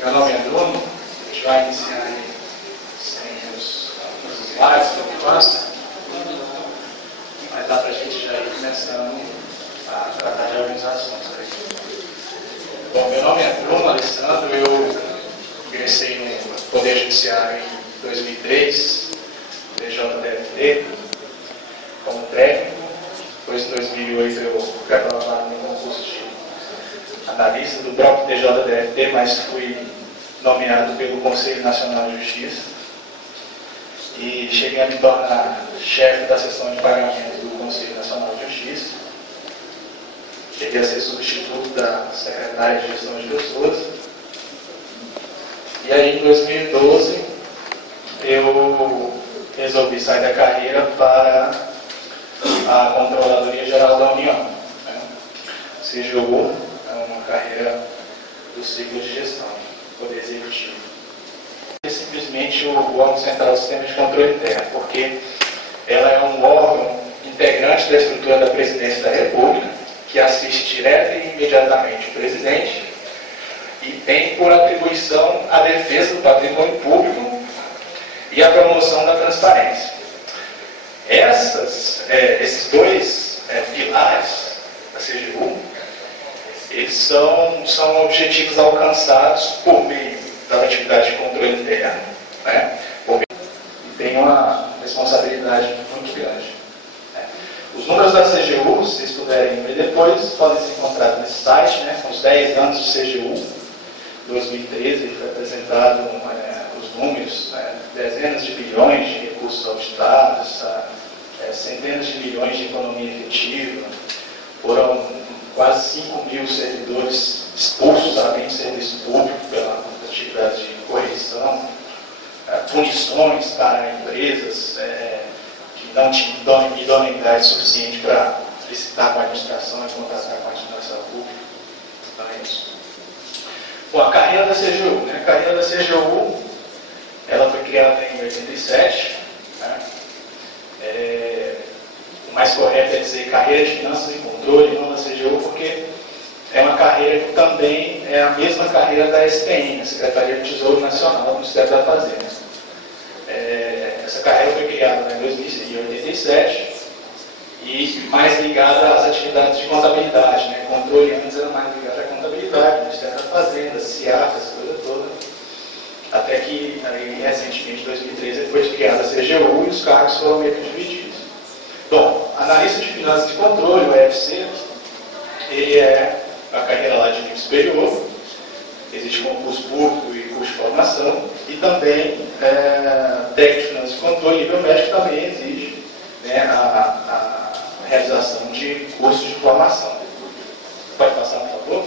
Meu nome é Bruno, a gente vai iniciar aí sem os slides por enquanto, mas dá para a gente já ir começando a tratar de alguns assuntos aí. Bom, meu nome é Bruno Alessandro, eu ingressei no Poder Judiciário em 2003, TJDFT, como técnico. Depois, em 2008, eu fui aprovado no concurso de analista do próprio TJDFT, mas fui nomeado pelo Conselho Nacional de Justiça e cheguei a me tornar chefe da seção de pagamentos do Conselho Nacional de Justiça. Cheguei a ser substituto da secretária de Gestão de Pessoas. E aí, em 2012, eu resolvi sair da carreira para a Controladoria Geral da União, né? CGU, é uma carreira do ciclo de gestão, Poder Executivo. É simplesmente o órgão central do sistema de controle interno, porque ela é um órgão integrante da estrutura da Presidência da República, que assiste direta e imediatamente o presidente e tem por atribuição a defesa do patrimônio público e a promoção da transparência. Esses dois pilares da CGU, eles são objetivos alcançados por meio da atividade de controle interno, né? E tem uma responsabilidade muito grande. Os números da CGU, se vocês puderem ver depois, podem ser encontrados nesse site, né? São os 10 anos de CGU. 2013 foi apresentado os números, dezenas de bilhões de recursos auditados, centenas de milhões de economia efetiva, foram quase 5.000 servidores expulsos além de serviço público pela atividade de correção, punições para empresas que não tinham idoneidade suficiente para licitar com a administração e contratar com a administração pública. Então é isso. Bom, a carreira da CGU, né? A carreira da CGU, ela foi criada em 87, né? O mais correto é dizer carreira de finanças e controle, não da CGU, porque é uma carreira que também é a mesma carreira da STN, a Secretaria do Tesouro Nacional do Ministério da Fazenda. Essa carreira foi criada em 1987 e mais ligada às atividades de contabilidade, né? Controle antes era mais ligado à contabilidade, Ministério da Fazenda, CIAF, essa coisa toda. Até que, aí, recentemente, em 2013, foi criada a CGU e os cargos foram meio que divididos. Bom, analista de finanças e controle, o EFC, ele é a carreira lá de nível superior, existe concurso público e curso de formação, e também técnico de finanças e controle, nível médico também exige, né, a realização de cursos de formação. Pode passar, por favor?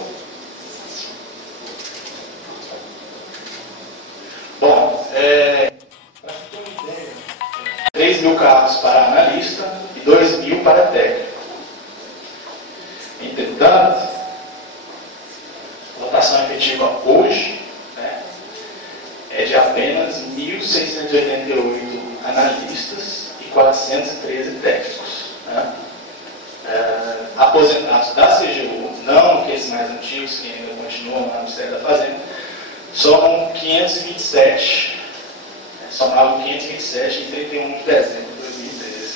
Bom, para ter uma ideia, 3.000 cargos para analista e 2.000 para técnico. Entretanto, a lotação efetiva hoje, né, é de apenas 1.688 analistas e 413 técnicos. Né? Aposentados da CGU, não aqueles mais antigos que ainda continuam lá no Ministério da Fazenda, somam 527, somavam 527 em 31 de dezembro de 2013.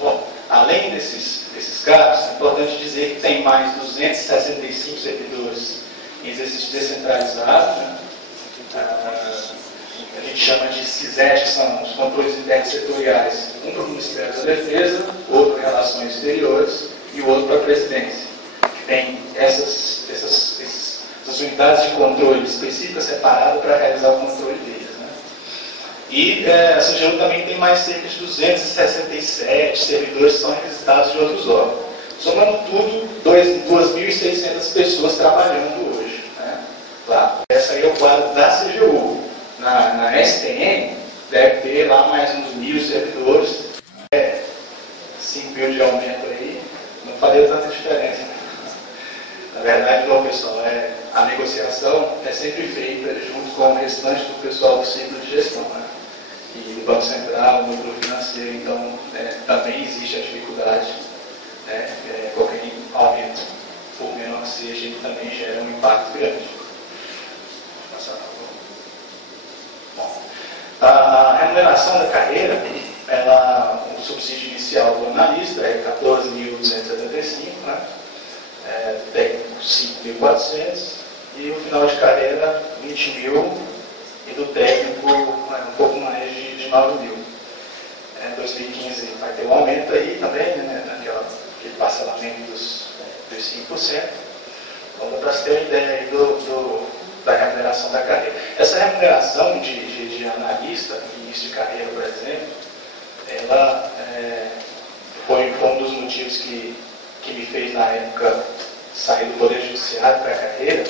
Bom, além desses casos, é importante dizer que tem mais 265 servidores em exercício descentralizado, né? A gente chama de CISET, que são os controles internos setoriais, um para o Ministério da Defesa, outro para Relações Exteriores e o outro para a Presidência, que tem essas unidades de controle específicas separadas para realizar o controle deles, né? E a CGU também tem mais cerca de 267 servidores que são requisitados de outros órgãos. Somando tudo, 2.600 pessoas trabalhando hoje, né? Claro, essa aí é o quadro da CGU. Na STN, deve ter lá mais uns 1.000 servidores, 5.000 de aumento aí, não faria tanta diferença. Na verdade, bom, pessoal, a negociação é sempre feita junto com o restante do pessoal do ciclo de gestão, né? E o Banco Central, o núcleo financeiro, então, também existe a dificuldade, né? Qualquer aumento, por menor que seja, ele também gera um impacto grande. remuneração da carreira, o subsídio inicial do analista é 14.275, né? Técnico 5.400 e o final de carreira 20.000 e do técnico um pouco mais de 9.000. Em 2015 vai ter um aumento aí também, né, naquele parcelamento dos 5%. Então, para você ter uma ideia aí da remuneração da carreira. Essa remuneração de analista, início de carreira, por exemplo, ela foi um dos motivos que me fez, na época, sair do Poder Judiciário para a carreira,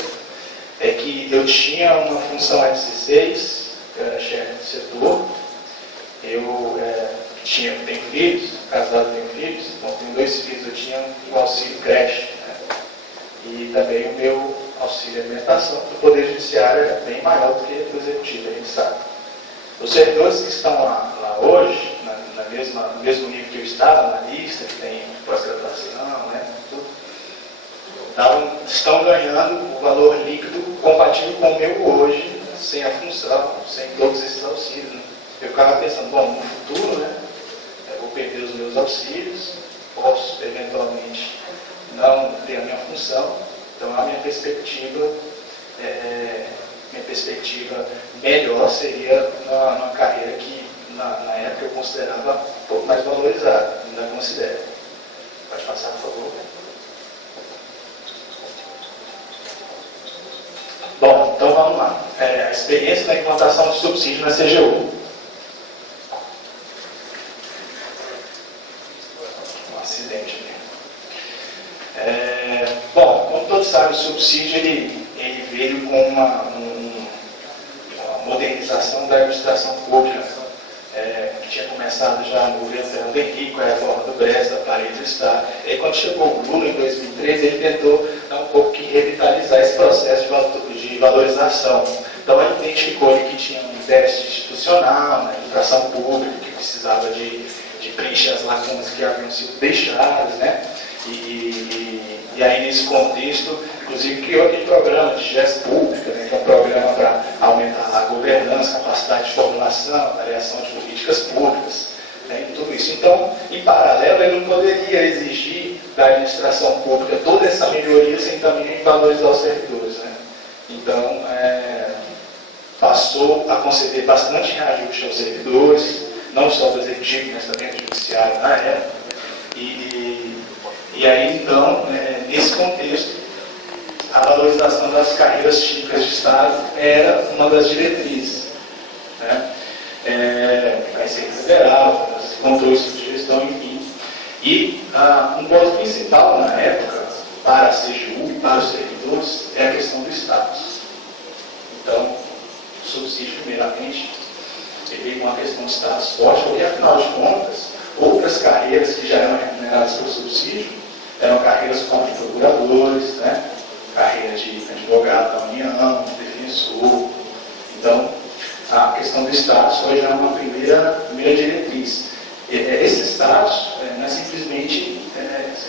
é que eu tinha uma função S6, eu era chefe do setor, eu tenho filhos, casado tenho filhos, então tenho 2 filhos, eu tinha um auxílio creche, né? E também o meu auxílio alimentação do Poder Judiciário é bem maior do que do Executivo, a gente sabe. Os servidores que estão lá hoje, no mesmo nível que eu estava, na lista, que tem pós-graduação, né, tudo, estão ganhando o valor líquido compatível com o meu hoje, sem a função, sem todos esses auxílios. Né? Eu ficava pensando, bom, no futuro, né, eu vou perder os meus auxílios, posso eventualmente não ter a minha função, então a minha perspectiva melhor seria numa carreira que na época eu considerava um pouco mais valorizada, ainda considero. Pode passar, por favor. Bom, então vamos lá. A experiência da implantação do subsídio na CGU. Um acidente ali. Bom, como todos sabem, o subsídio ele veio com uma modernização da administração pública, que tinha começado já no governo Fernando Henrique, com a reforma do BRES, da Parede do Estado. E quando chegou o Lula, em 2013, ele tentou um pouco que revitalizar esse processo de valorização. Então, ele identificou que tinha um déficit institucional na educação pública, que precisava de preencher as lacunas que haviam sido deixadas, né? E aí, nesse contexto, inclusive, criou aquele programa de gestão pública, né, que é um programa para aumentar a governança, capacidade de formulação, avaliação de políticas públicas, né, e tudo isso. Então, em paralelo, ele não poderia exigir da administração pública toda essa melhoria sem também valorizar os servidores. Né? Então, passou a conceder bastante reajuste aos servidores, não só do executivo, mas também do judiciário na época. E aí, então, nesse contexto, a valorização das carreiras típicas de Estado era uma das diretrizes. Né? Vai ser federal, controles de gestão, enfim. E um ponto principal na época, para a CGU e para os servidores, é a questão do status. Então, o subsídio, primeiramente, ele uma questão de status forte, porque, afinal de contas, outras carreiras que já eram remuneradas pelo subsídio eram carreiras como procuradores, né? Carreira de advogado da União, defensor. Então, a questão do status foi já uma primeira diretriz. Esse status não é simplesmente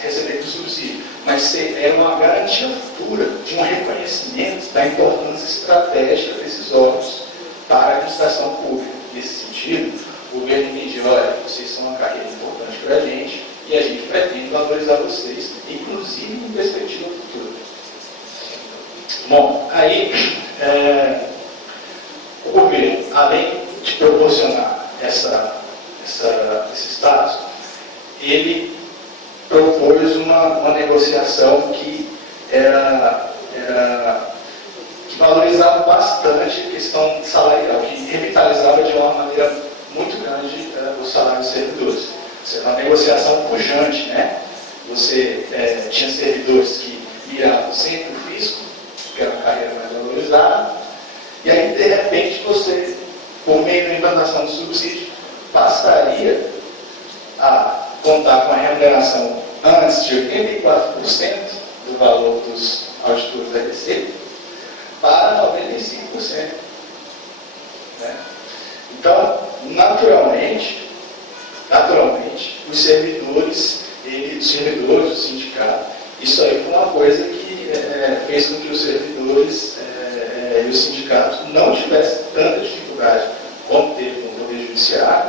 receber o subsídio, mas é uma garantia futura de um reconhecimento da importância estratégica desses órgãos para a administração pública. Nesse sentido, o governo entendia, olha, vocês são uma carreira importante para a gente e a gente pretende valorizar vocês, inclusive em perspectiva futura. Bom, aí o governo, além de proporcionar esse status, ele propôs uma negociação que valorizava bastante a questão salarial, que revitalizava de uma maneira muito grande o salário dos servidores. Isso é uma negociação pujante, né? Você tinha servidores que miravam sempre o fisco, que era uma carreira mais valorizada, e aí, de repente, você, por meio da implantação do subsídio, passaria a contar com a remuneração antes de 84% do valor dos auditores da RDC para 95%. Né? Então, naturalmente, os servidores, o sindicato, isso aí foi uma coisa que fez com que os servidores e os sindicatos não tivessem tanta dificuldade como teve no Poder Judiciário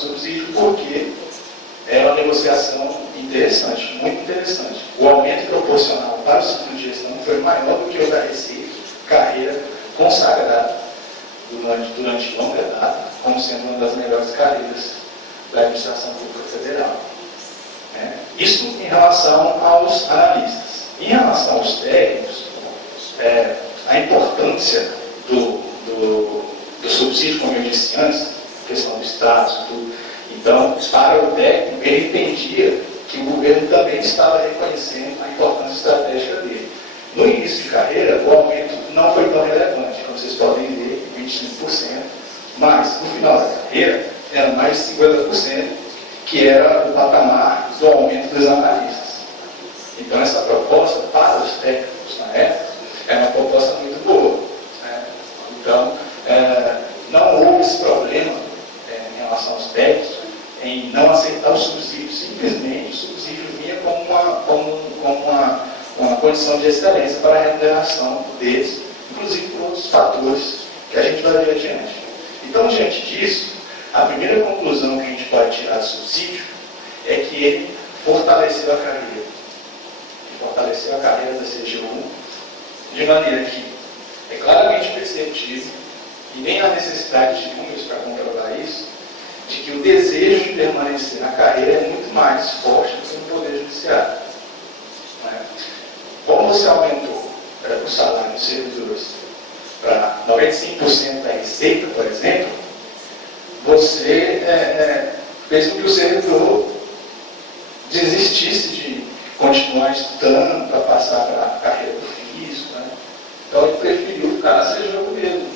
subsídio, porque é uma negociação interessante, muito interessante. O aumento proporcional para o ciclo de gestão foi maior do que o da Receita, carreira consagrada durante longa data, como sendo uma das melhores carreiras da administração pública federal. Isso em relação aos analistas. Em relação aos técnicos, a importância do subsídio, como eu disse antes, questão do status, tudo. Então, para o técnico, ele entendia que o governo também estava reconhecendo a importância estratégica dele. No início de carreira, o aumento não foi tão relevante, como vocês podem ver, 25%, mas no final da carreira, era mais de 50%, que era o patamar do aumento dos analistas. Então, essa proposta para os técnicos na época é uma proposta muito boa. Então, não houve esse problema em relação aos técnicos em não aceitar o subsídio. Simplesmente o subsídio vinha como uma condição de excelência para a remuneração deles, inclusive por outros fatores que a gente vai ver adiante. Então, diante disso, a primeira conclusão que a gente pode tirar do subsídio é que ele fortaleceu a carreira. Fortaleceu a carreira da CGU, de maneira que é claramente perceptível, e nem há necessidade de números para comprovar isso, de que o desejo de permanecer na carreira é muito mais forte do que no Poder Judiciário. Como você aumentou o salário dos servidores para 95% da receita, por exemplo, você fez com que o servidor desistisse de continuar estudando para passar para a carreira do fisco. Então ele preferiu ficar na CGU mesmo,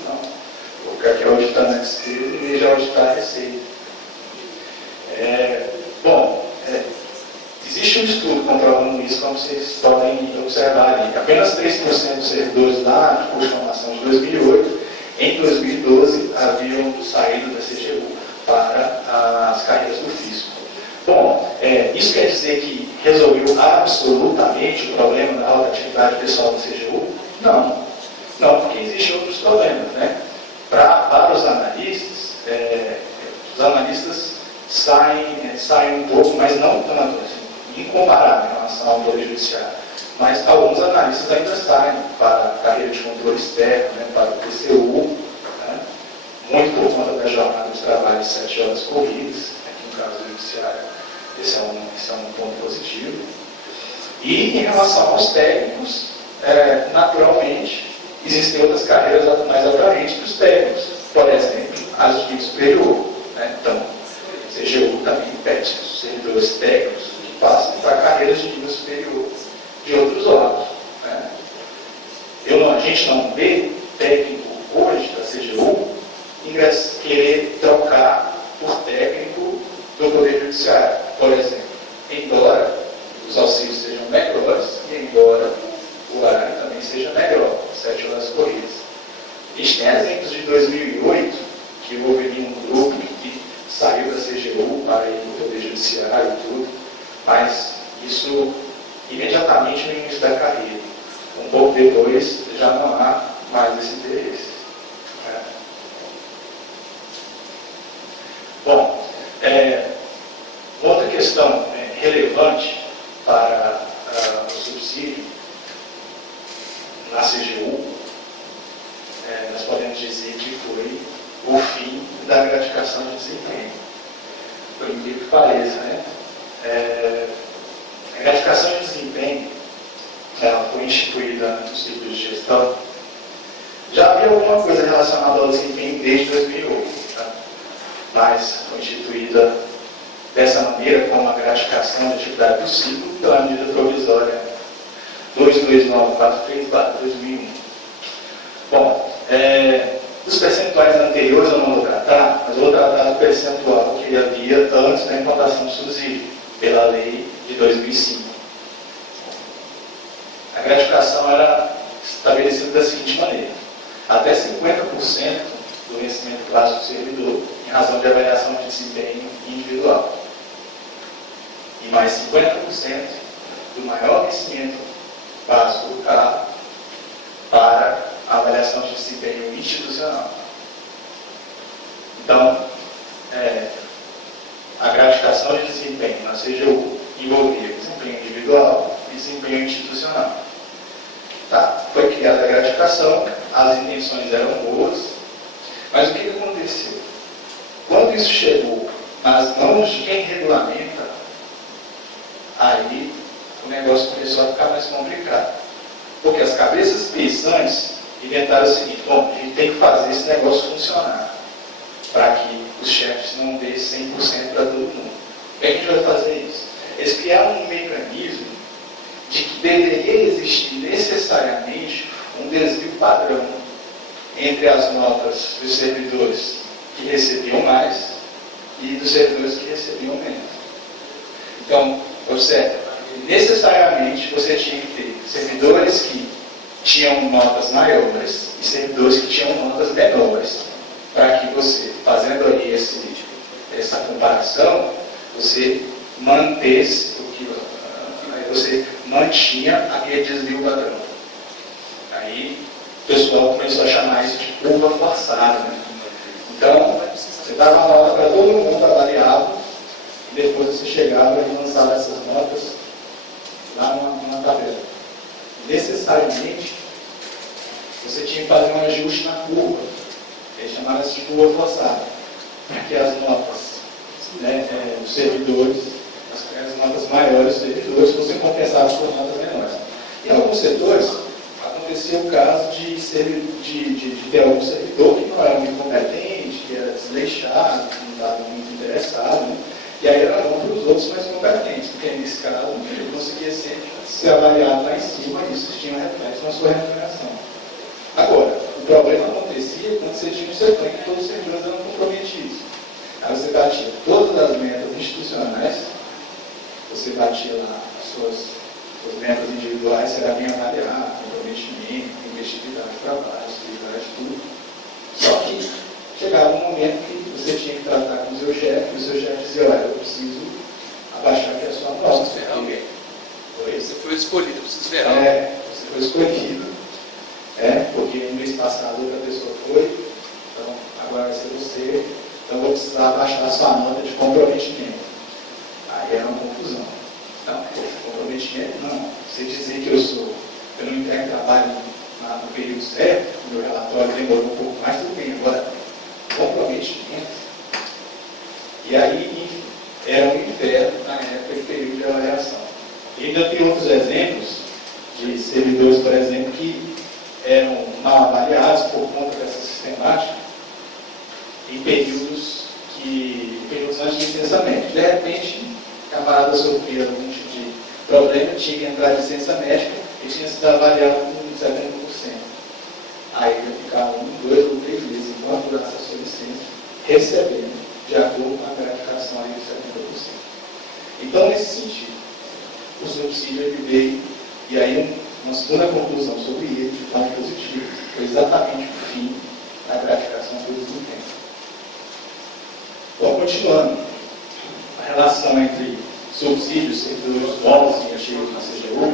porque aqui auditando a despesa em vez de auditar a receita. Existe um estudo comprovando isso, como vocês podem observar ali. Apenas 3% dos servidores lá, de curso de formação de 2008, em 2012, haviam saído da CGU para as carreiras do fisco. Isso quer dizer que resolveu absolutamente o problema da alta atividade pessoal da CGU? Não, porque existem outros problemas. Para os analistas saem um pouco, mas não tanto, incomparável em relação ao Poder Judiciário. Mas alguns analistas ainda saem para a carreira de controle externo, para o TCU, muito por conta da jornada de trabalho de 7 horas corridas, aqui no caso do Judiciário. Esse é um ponto positivo. E em relação aos técnicos, naturalmente, existem outras carreiras mais atraentes para os técnicos. Por exemplo, as de nível superior. Então, a CGU também pede os servidores técnicos que passem para carreiras de nível superior de outros órgãos. A gente não vê técnico hoje da CGU querer trocar por técnico do Poder Judiciário, por exemplo. Embora os auxílios sejam melhores e embora o horário também seja melhor, 7 horas corridas. A gente tem exemplos de 2008, que houve ali um grupo que saiu da CGU para ir para o Poder Judiciário e tudo, mas isso imediatamente no início da carreira. Um pouco depois já não há mais esse interesse. Outra questão relevante para o subsídio na CGU, nós podemos dizer que foi o fim da gratificação de desempenho. Por incrível que pareça, a gratificação de desempenho ela foi instituída no ciclo de gestão. Já havia alguma coisa relacionada ao desempenho desde 2008, mas foi instituída dessa maneira como a gratificação de atividade do ciclo pela medida provisória 22943/2001. Os percentuais anteriores eu não vou tratar, mas vou tratar do percentual que havia antes da implantação do subsídio, pela lei de 2005. A gratificação era estabelecida da seguinte maneira: até 50% do vencimento clássico do servidor, em razão de avaliação de desempenho individual. E mais 50% do maior vencimento básico do cargo para a avaliação de desempenho institucional. Então, na CGU envolvia desempenho individual e desempenho institucional. Tá, foi criada a gratificação, as intenções eram boas, mas o que aconteceu? Quando isso chegou nas mãos de quem regulamenta, aí o negócio começou a ficar mais complicado. Porque as cabeças pensantes inventaram o seguinte: bom, a gente tem que fazer esse negócio funcionar para que os chefes não dêem 100% para todo mundo. Como é que a gente vai fazer isso? Eles criaram um mecanismo de que deveria existir necessariamente um desvio padrão entre as notas dos servidores que recebiam mais e dos servidores que recebiam menos. Então, observe, necessariamente você tinha que ter servidores que tinham notas maiores e servidores que tinham notas menores, para que você, fazendo ali essa comparação, você mantesse o que você mantinha aquele desvio padrão. Aí o pessoal começou a chamar isso de curva forçada, né? Então, você dava uma nota para todo mundo avaliado, e depois você chegava e lançava essas notas lá numa tabela. Necessariamente, você tinha que fazer um ajuste na curva. Eles chamaram isso de curva forçada, porque as notas dos servidores, as notas maiores dos servidores, fossem compensadas por notas menores. Em alguns setores, acontecia o caso de ter algum servidor que não era muito competente, que era desleixado, que não estava muito interessado, né? E aí era bom para os outros mais competentes, porque nesse caso ele conseguia sempre ser avaliado lá em cima e isso tinha um reflexo na sua remuneração. Agora, o problema acontecia quando você tinha um setor em que todos os servidores eram comprometidos. Aí você batia todas as metas institucionais, você batia lá as metas individuais, você era bem avaliado, comprometimento, investibilidade de trabalho, atividade, tudo. Só que chegava um momento que você tinha que tratar com o seu chefe, e o seu chefe dizia: olha, eu preciso abaixar aqui a sua nota. Preciso ver alguém. Você foi escolhido, eu preciso ver alguém. Você foi escolhido. Porque no mês passado outra pessoa foi, então agora vai ser você, então vou precisar abaixar a sua nota de comprometimento. Aí era uma confusão. Não, comprometimento não. Você dizer que eu não entrego trabalho no período certo, o meu relatório demorou um pouco mais, tudo bem. Agora, comprometimento. E aí era um inferno na época de período de avaliação. E ainda tem outros exemplos de servidores, por exemplo, que eram mal avaliados por conta dessa sistemática em períodos antes de licenciamento. De repente, o camarada sofria algum tipo de problema, tinha que entrar de licença médica e tinha sido avaliado com 70%. Aí ele ficava 1, 2 ou 3 meses enquanto durasse a sua licença, recebendo de acordo com a gratificação aí de 70%. Então, nesse sentido, o subsídio ele veio, e aí uma segunda conclusão sobre ele, de forma positiva, foi exatamente o fim da gratificação pelo desempenho. Bom, continuando, a relação entre subsídios, servidores novos e antigos na CGU,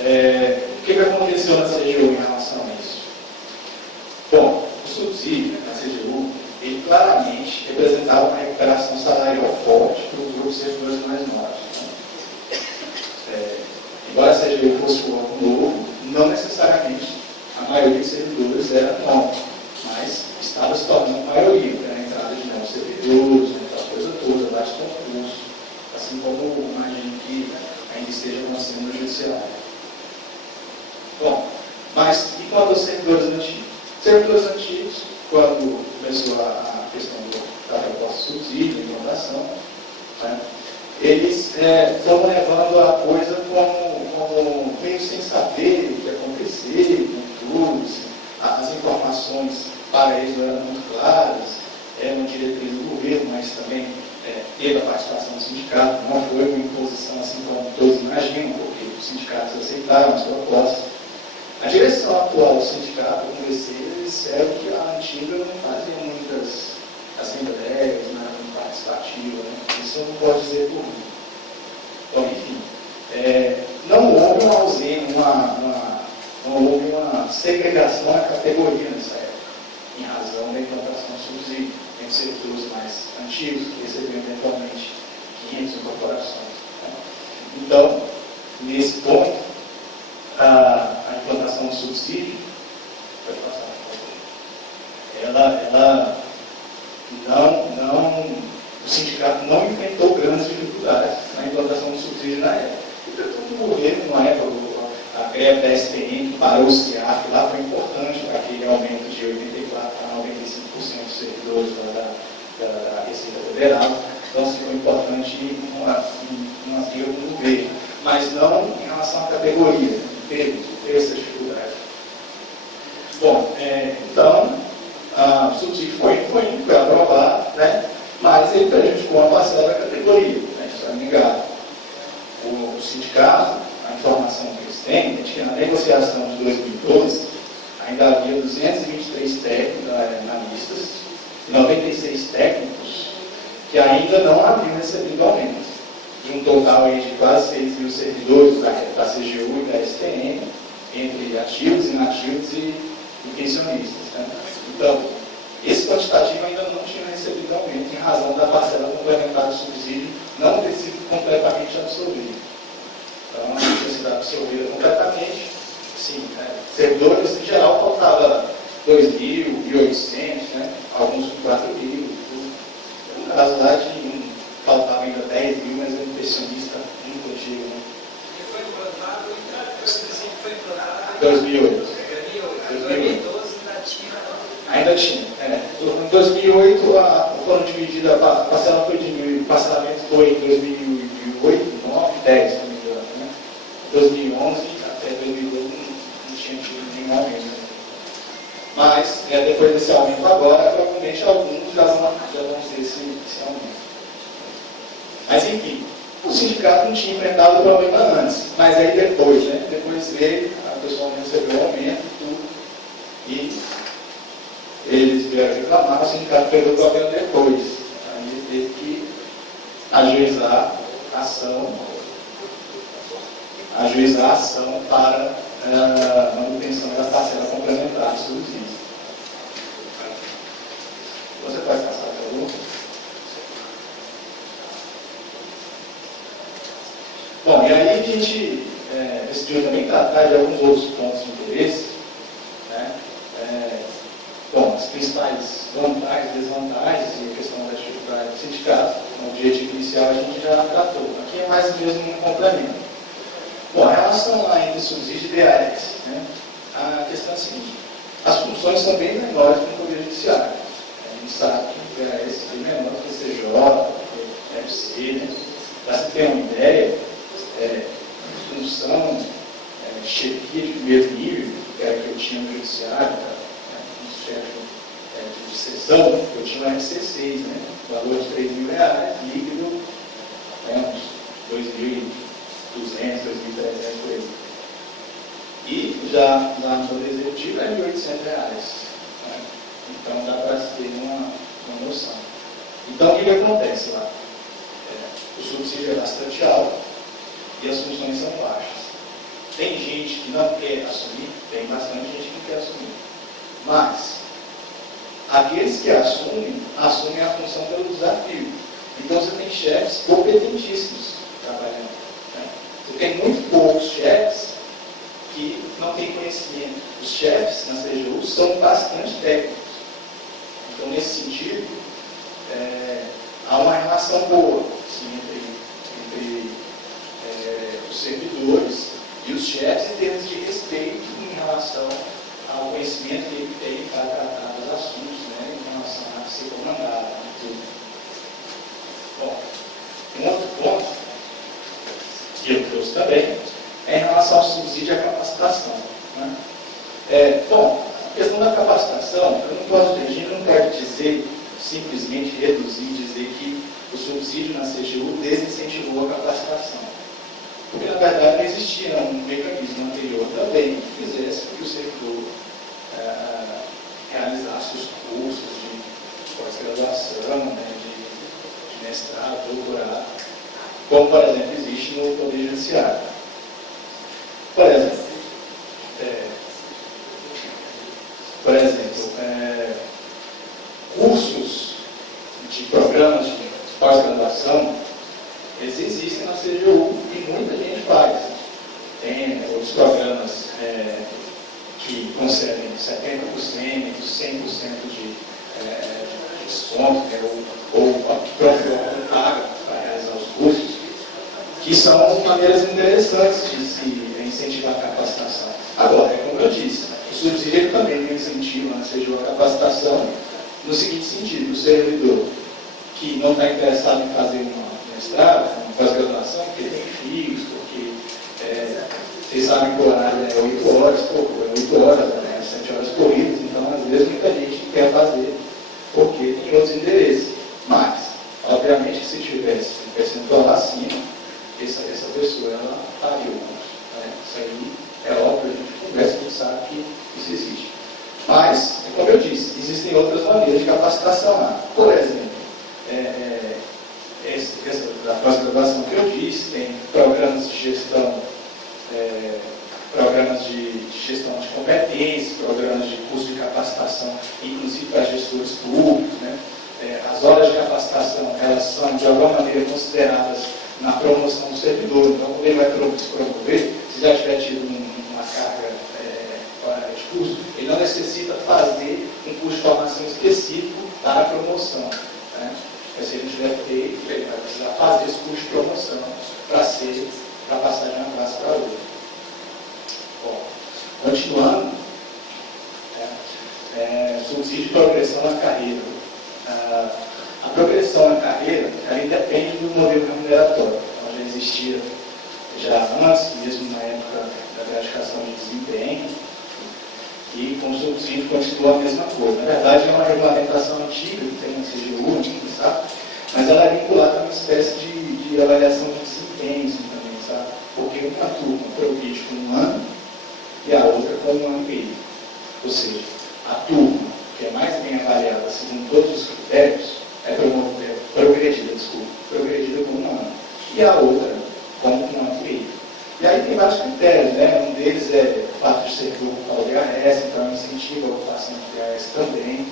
o que aconteceu na CGU em relação a isso? Bom, o subsídio na CGU, ele claramente representava uma recuperação salarial forte para os grupos servidores mais novos. Embora a CGU fosse um órgão novo, não necessariamente a maioria dos servidores era nova, mas estava se tornando maioria, a entrada de novos servidores, aquela coisa toda, vários concursos, assim como imagino que ainda esteja acontecendo no judiciário. Bom, mas e quanto aos servidores antigos? Servidores antigos, quando começou a questão da proposta de subsídio, de implantação, eles foram levando a coisa como meio sem saber o que acontecer, com tudo, as informações para eles não eram muito claras, era uma diretriz do governo, mas também teve a participação do sindicato, não foi uma imposição assim como todos imaginam, porque os sindicatos aceitaram as propostas. A direção atual do sindicato, como eles disseram que a antiga não fazia muitas assembleias, não era muito participativa, né? Isso eu não posso dizer por mim. Bom, enfim, não houve uma ausência, não houve uma segregação na categoria nessa época, em razão razão da implantação do subsídio. Tem setores mais antigos que recebiam eventualmente 500 incorporações. Né? Então, nesse ponto, a implantação do subsídio, pode passar, o sindicato não enfrentou grandes dificuldades na implantação do subsídio na época. O governo, na época, a greve da SPN, que parou o CIAF, lá foi importante para aquele aumento de 84% a 95% dos servidores da Receita Federal. Então, isso foi importante uma briga com o governo, mas não em relação à categoria, teve essa dificuldade. Bom, então, o subsídio foi aprovado, né? Mas ele prejudicou uma parcela da categoria, né? Isso é negado. O sindicato, a informação que eles têm, é de que na negociação de 2012 ainda havia 223 técnicos analistas e 96 técnicos que ainda não haviam recebido aumento, de um total aí de quase 6 mil servidores da CGU e da STM, entre ativos, inativos e pensionistas. Né? Então, esse quantitativo ainda não tinha recebido aumento em razão da parcela complementar do subsídio não ter sido completamente absorvida. Então, não tinha sido absorvida completamente. Sim, servidores, em geral, faltava 2.800, né? Alguns com 4.000. No caso lá de faltava ainda 10 mil, mas o pensionista nunca tinha. Né? E foi implantado, o subsídio foi implantado em 2008. 2012 ainda tinha. Ainda tinha. Em 2008, foram divididas, a parcela foi diminuída, o parcelamento foi em 2008, 2009, 10, se não me engano. Né? 2011 até 2012 não tinha tido nenhum aumento. Né? Mas, depois desse aumento agora, provavelmente alguns já vão ter esse aumento. Mas, enfim, o sindicato não tinha enfrentado o problema antes, mas aí depois, né? Depois veio, a pessoa recebeu o aumento e tudo, e eles vieram reclamar, o sindicato perdeu o problema depois. Aí teve que ajuizar a ação para a manutenção da parcela complementar do subsídio. Você pode passar a pergunta? Bom, e aí a gente decidiu também tratar de alguns outros pontos de interesse. Né? Bom, as principais vantagens, desvantagens e a questão da dificuldade do sindicato, no objetivo inicial a gente já tratou. Aqui é mais mesmo um complemento. Bom, a relação lá entre subsídio e DAS, né? A questão é a seguinte: as funções são bem menores que no Poder Judiciário. A gente sabe que o DAS é bem menor que o CJ, que o FC, né? Para você ter uma ideia, função, chefia de primeiro nível, que era que eu tinha no Judiciário, um chefe de sessão, eu tinha um RC6, né? Valor de R$3.000, líquido, uns 2.200, 2.300 por aí. E já no Poder Executivo é R$1.800. Né? Então dá para se ter uma noção. Então o que acontece lá? O subsídio é bastante alto e as funções são baixas. Tem gente que não quer assumir, tem bastante gente que quer assumir. Mas aqueles que assumem a função pelo desafio. Então você tem chefes competentíssimos trabalhando. Né? Você tem muito poucos chefes que não têm conhecimento. Os chefes na CGU são bastante técnicos. Então, nesse sentido, há uma relação boa assim, entre os servidores e os chefes em termos de respeito em relação ao conhecimento que ele tem para tratar dos assuntos, né, em relação a ser comandado. Bom, um outro ponto que eu trouxe também é em relação ao subsídio à capacitação. Né? Bom, a questão da capacitação, eu não posso dizer, simplesmente reduzir, dizer que o subsídio na CGU desincentivou a capacitação. Porque, na verdade, não existia um mecanismo anterior também que fizesse com que o servidor realizasse os cursos de pós-graduação, né, de mestrado, doutorado, como, por exemplo, existe no Poder Judiciário. Por exemplo, maneiras interessantes de se incentivar a capacitação. Agora, como eu disse, o subsídio também tem incentivo na CGU a capacitação no seguinte sentido: o servidor que não está interessado em fazer uma mestrado, uma pós-graduação, porque ele tem filhos, porque vocês sabem que o horário é 8 horas, é 8 horas, né, 7 horas corridas, então às vezes muita gente quer fazer porque tem outros interesses. Mas, obviamente, se tivesse um percentual acima, essa pessoa ela faria o curso. Né? Isso aí é óbvio, a gente conversa, a gente sabe que isso existe. Mas, como eu disse, existem outras maneiras de capacitação lá. Por exemplo, da pós-graduação que eu disse, tem programas de gestão, programas de gestão de competências, programas de curso de capacitação, inclusive para gestores públicos. Né? As horas de capacitação, elas são, de alguma maneira, consideradas na promoção do servidor. Então, quando ele vai se promover, se já tiver tido uma carga horária de curso, ele não necessita fazer um curso de formação específico para a promoção. Né? Se ele tiver feito, ele vai precisar fazer esse curso de promoção para passar de uma classe para outra. Bom, continuando, subsídio de progressão na carreira. A progressão na carreira, ela depende do modelo remuneratório. Ela já existia antes, mesmo na época da gratificação de desempenho, e com o subsídio continua a mesma coisa. Na verdade, é uma regulamentação antiga, que tem na CGU, sabe? Mas ela é vinculada a uma espécie de avaliação de desempenho também, sabe? Porque uma turma progride com 1 ano e a outra com 1 ano e meio. Ou seja, a turma que é mais bem avaliada segundo todos os critérios é progredida com 1 ano. E a outra com 1 ano e meio. E aí tem vários critérios, né? Um deles é o fato de ser ocupar o DAS, então incentiva a ocupação do DAS também.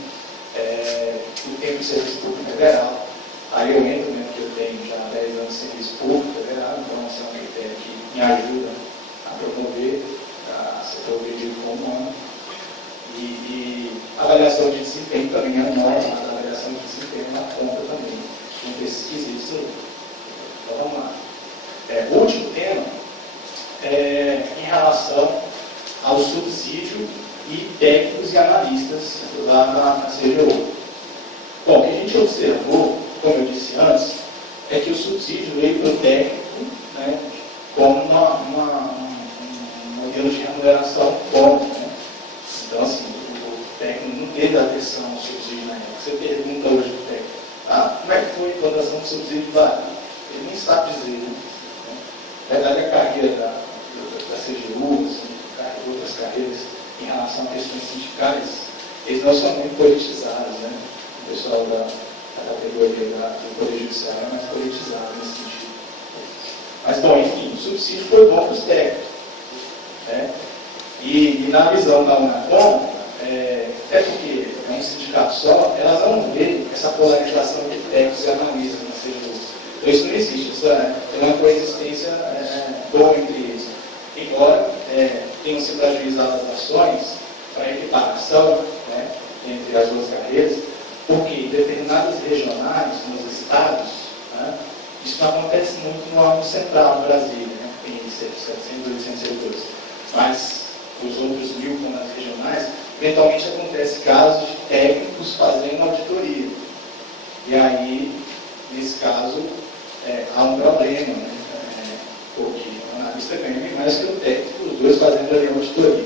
O tempo de serviço público federal. Aí eu entro, né, que eu tenho já 10 anos de serviço público federal, então esse é um critério que me ajuda a promover, a ser progredido com 1 ano. E a avaliação de desempenho também é nova, mas a avaliação de desempenho na conta também, com esses quesitos aí. Então vamos lá. O último tema é em relação ao subsídio e técnicos e analistas lá na CGU. Bom, o que a gente observou, como eu disse antes, é que o subsídio veio para o técnico, né, como um modelo de remuneração bom. Né? Então, assim, o técnico não teve atenção ao subsídio na época. Você pergunta hoje para o técnico, como é que foi a implantação do subsídio vale? Ele nem sabe dizer. Né? Na verdade, a carreira da CGU, assim, outras carreiras em relação a questões sindicais, eles não são muito politizados, né? O pessoal da categoria do Poder Judiciário é mais politizado nesse sentido. Mas, bom, enfim, o subsídio foi bom para os técnicos. Né? E na visão da UNACOM, até porque é um sindicato só, elas não vê essa polarização de técnicos e analistas na CGU. Então isso não existe, isso é uma coexistência boa entre eles. Embora tenham sido ajuizadas ações para equiparação, né, entre as duas carreiras, porque em determinadas regionais, nos estados, né, isso não acontece muito no âmbito central do Brasil, né, tem 700, 800 servidores. Mas os outros 1000, como as regionais, eventualmente acontece casos de técnicos fazendo auditoria. E aí, nesse caso, há um problema, né, porque o analista ganha bem mais que o técnico, os dois fazendo ali a auditoria.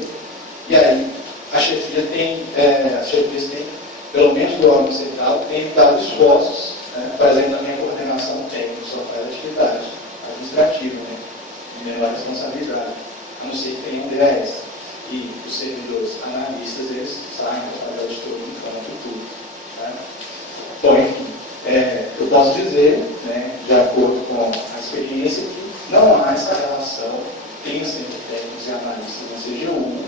E aí, as chefias têm, pelo menos do órgão central, têm dado esforços, né, fazendo também a coordenação técnica, só faz atividade administrativa, né, de menor responsabilidade, a não ser que tenha um DAS. E os servidores analistas, eles saem para fazer auditoria no campo tudo. Tá? Bom, enfim, eu posso dizer, né, de acordo com a experiência, que não há essa relação, tem sempre técnicos e analistas na CGU,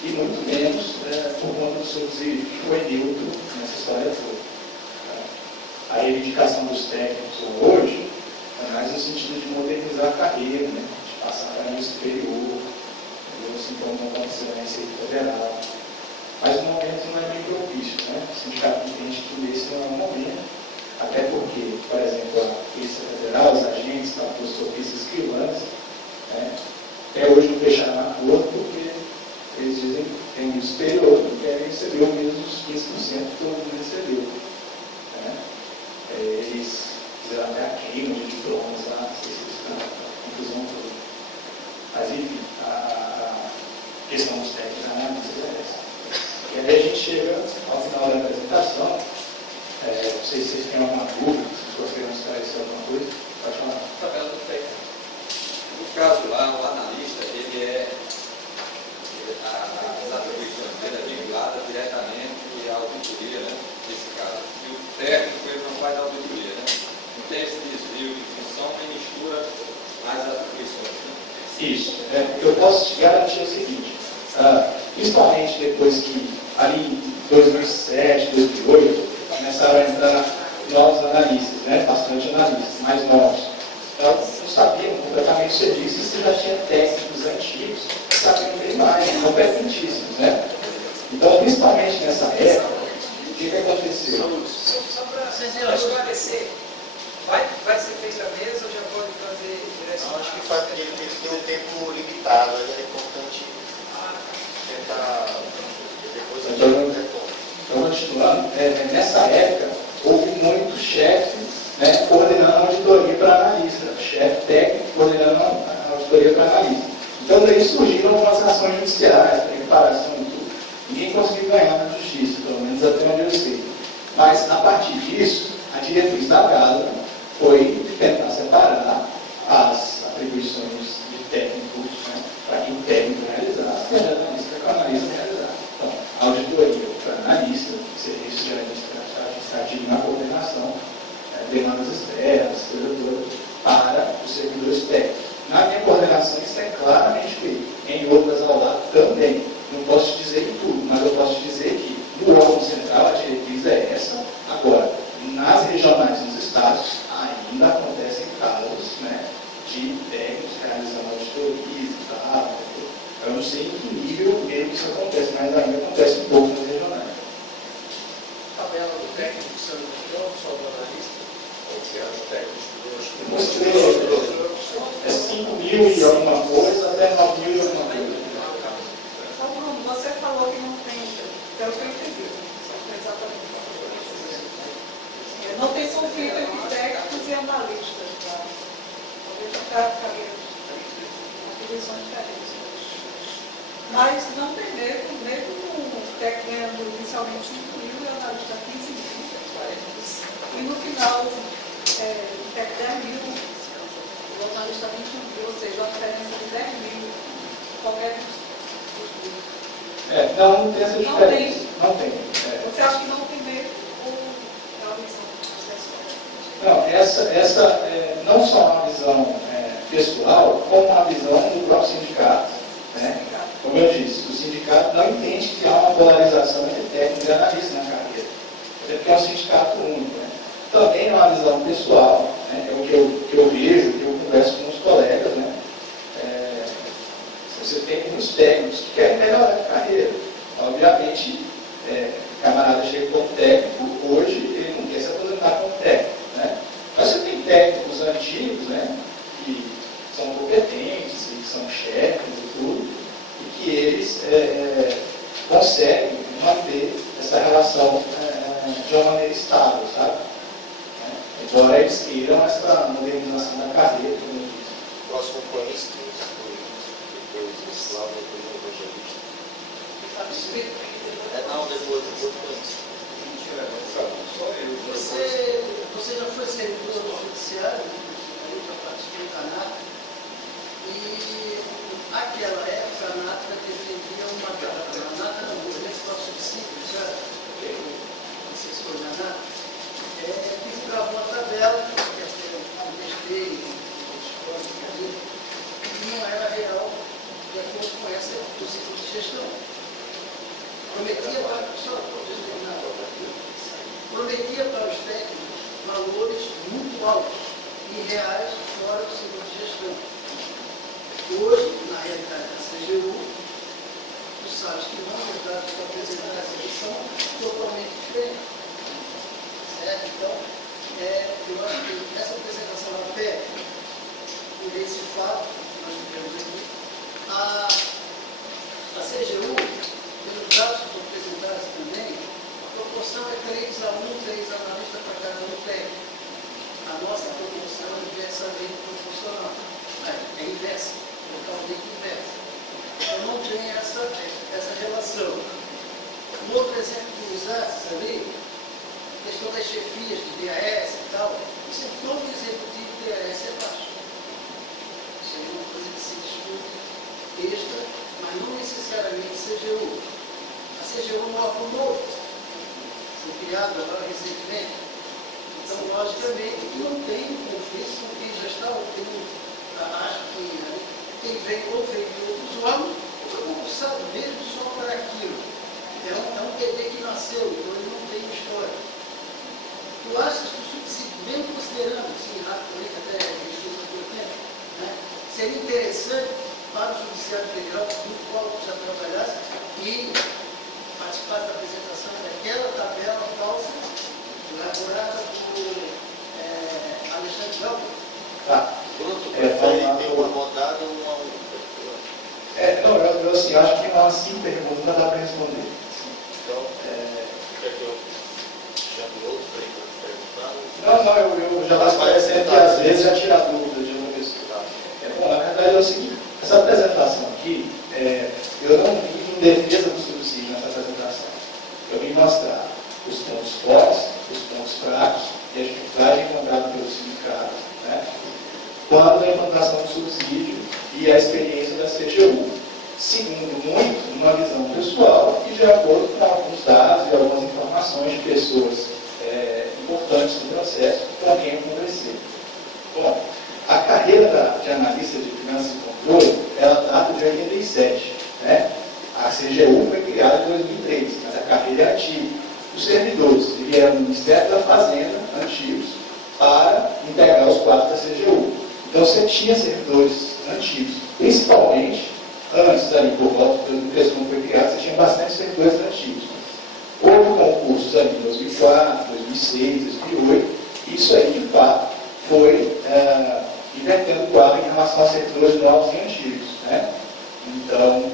e muito menos por conta do subsídio, que foi neutro nessa história toda. Tá? A reivindicação dos técnicos hoje é mais no sentido de modernizar a carreira, né, de passar para nível superior, assim como aconteceu na Receita Federal. Mas o momento não é bem propício, né? O sindicato entende que esse não é o momento, até porque, por exemplo, a Polícia Federal, os agentes, os sofistas escrivãs, quer hoje não fechar um acordo porque eles dizem que tem um superior, não querem receber o mesmo dos 15% que todo mundo recebeu. Né? Eles fizeram até a queima de diplomas lá, não sei se eles estão na confusão toda. Mas enfim, a questão dos técnicos da análise é essa. E aí a gente chega ao final da apresentação, não sei se vocês têm alguma dúvida, se vocês querem esclarecer alguma coisa, pode falar. Tabela do técnico. No caso lá, o analista, as atribuições dele é vinculada diretamente à auditoria, né? Nesse caso. E o técnico ele não faz auditoria, né? Não tem esse desvio de função nem mistura as atribuições. Né? Isso. Eu posso te garantir o seguinte, principalmente depois que ali em 2007, 2008, começaram a entrar novos analistas, né? Bastante analistas, mais novos. Então, não sabiam completamente o serviço, e você já tinha técnicos antigos que sabiam bem mais, competentíssimos, né? Então, principalmente nessa época, o que aconteceu? Só para esclarecer, vai ser feita a mesa ou já pode fazer direção? Acho que ele tem um tempo limitado, aí é importante tentar depois a gente retorna. Então, continuando, nessa época, houve muito chefe, né, coordenando a auditoria para analista, chefe técnico coordenando a auditoria para analista. Então, daí surgiram algumas ações judiciais, reparação e tudo. Ninguém conseguiu ganhar na justiça, pelo menos até onde eu sei. Mas, a partir disso, a diretriz da casa foi tentar separar as atribuições de técnico, né, para que o técnico realizasse e a analista para que o analista realizasse. Então, a auditoria para analista, serviço de administrativo na coordenação, demandas externas, coisa toda, para os servidores técnicos. Na minha coordenação isso é claramente feito. Em outras ao lado também. Não posso te dizer em tudo, mas eu posso te dizer que no órgão central a diretriz é essa. Agora, nas regionais nos estados, ainda acontecem casos, né, de técnicos realizando auditorias e tal. Eu não sei em que nível mesmo isso acontece, mas ainda acontece um pouco nas regionais. Tabela do técnico, se eu não me engano, só do analista. É 5.000 e alguma coisa até 9.000 e alguma coisa. Então, Bruno, você falou que não tem, pelo que eu entendi, exatamente. Não tem conflito entre técnicos e analistas, tá? Talvez ficar atribuições diferentes. Mas não tem mesmo o técnico ganhando inicialmente 5.000 e o analista 15.000, 40. E no final, o técnico 10.000, o analista 21.000, ou seja, a diferença de 10.000, qualquer não tem essa diferença. Não tem. Você acha que não tem mesmo ou é uma visão pessoal? Não, essa não só uma visão pessoal, como uma visão do próprio sindicato. Né? Como eu disse, o sindicato não entende que há uma polarização entre técnico e analista na carreira. Até porque é um sindicato único. Né? Também é uma visão pessoal, né? É o que eu vejo, que eu converso com os colegas. Né? Você tem muitos técnicos que querem melhorar a carreira. Obviamente, camarada chega como técnico, hoje ele não quer se aposentar como técnico. Né? Mas você tem técnicos antigos, né, que são competentes, que são chefes e tudo, e que eles conseguem manter essa relação de uma maneira estável, sabe? Embora eles queiram essa modernização da carreira, como eu disse. Próximo país, depois lá depois do evangelista. Não, depois do país. Você já foi servidor do judiciário, aí já participou da ANAT, e naquela época a ANAT defendia uma tabela. A ANAT era um movimento para subsídio, já vocês foram da ANAT, que ficava uma tabela, que eu testei, que não era real de acordo com essa do ciclo de gestão. Prometia para os técnicos valores muito altos e reais fora do ciclo de gestão. Hoje, na realidade da CGU, os salários que vão entrar para apresentar essa são totalmente diferentes. Certo? Então, eu acho que essa apresentação ela pega por esse fato que nós tivemos aqui, outro exemplo que usasse ali, a questão das chefias de DAS e tal, isso é todo executivo de DAS é baixo. Isso é uma coisa que se discute extra, mas não necessariamente CGU. A CGU é um órgão novo, foi criado agora recentemente. Então, logicamente, que não tem conflito com quem já está, ou tem, acho que quem vem ou vem de outros órgãos, foi concursado mesmo só para aquilo. É um bebê que nasceu, então ele não tem história. Tu achas que o subsídio, mesmo considerando, assim, rapidamente, até respeito ao teu tempo, né, seria interessante para o Judiciário Federal, no qual tu já trabalhasse, e participasse da apresentação daquela tabela falsa, elaborada por Alexandre Galvão? Tá. Tem uma rodada ou uma outra? Não, eu assim, acho que umas 5 perguntas não dá para responder. Então, quer que eu chame outro para perguntar? Não, eu já estava parecendo que às vezes já tira a dúvida de uma pessoa. Bom, na verdade é o seguinte, essa apresentação aqui, eu não vim em defesa do subsídio nessa apresentação. Eu vim mostrar os pontos fortes, os pontos fracos e a dificuldade encontrada pelo sindicato, né, quando a implantação do subsídio e a experiência da CGU, segundo muito uma visão pessoal e de acordo com alguns dados e algumas informações de pessoas importantes no processo com quem eu conversei. Bom, a carreira de analista de finanças e controle, ela data de 87, né? A CGU foi criada em 2003, mas a carreira é antiga. Os servidores que vieram do Ministério da Fazenda, antigos, para integrar os quadros da CGU. Então você tinha servidores antigos, principalmente antes, ali por volta de 2003, quando foi criado, você tinha bastante servidores antigos. Houve concursos ali em 2004, 2006, 2008, e isso aí, de fato, foi invertendo o quadro em relação aos servidores novos e antigos, né? Então,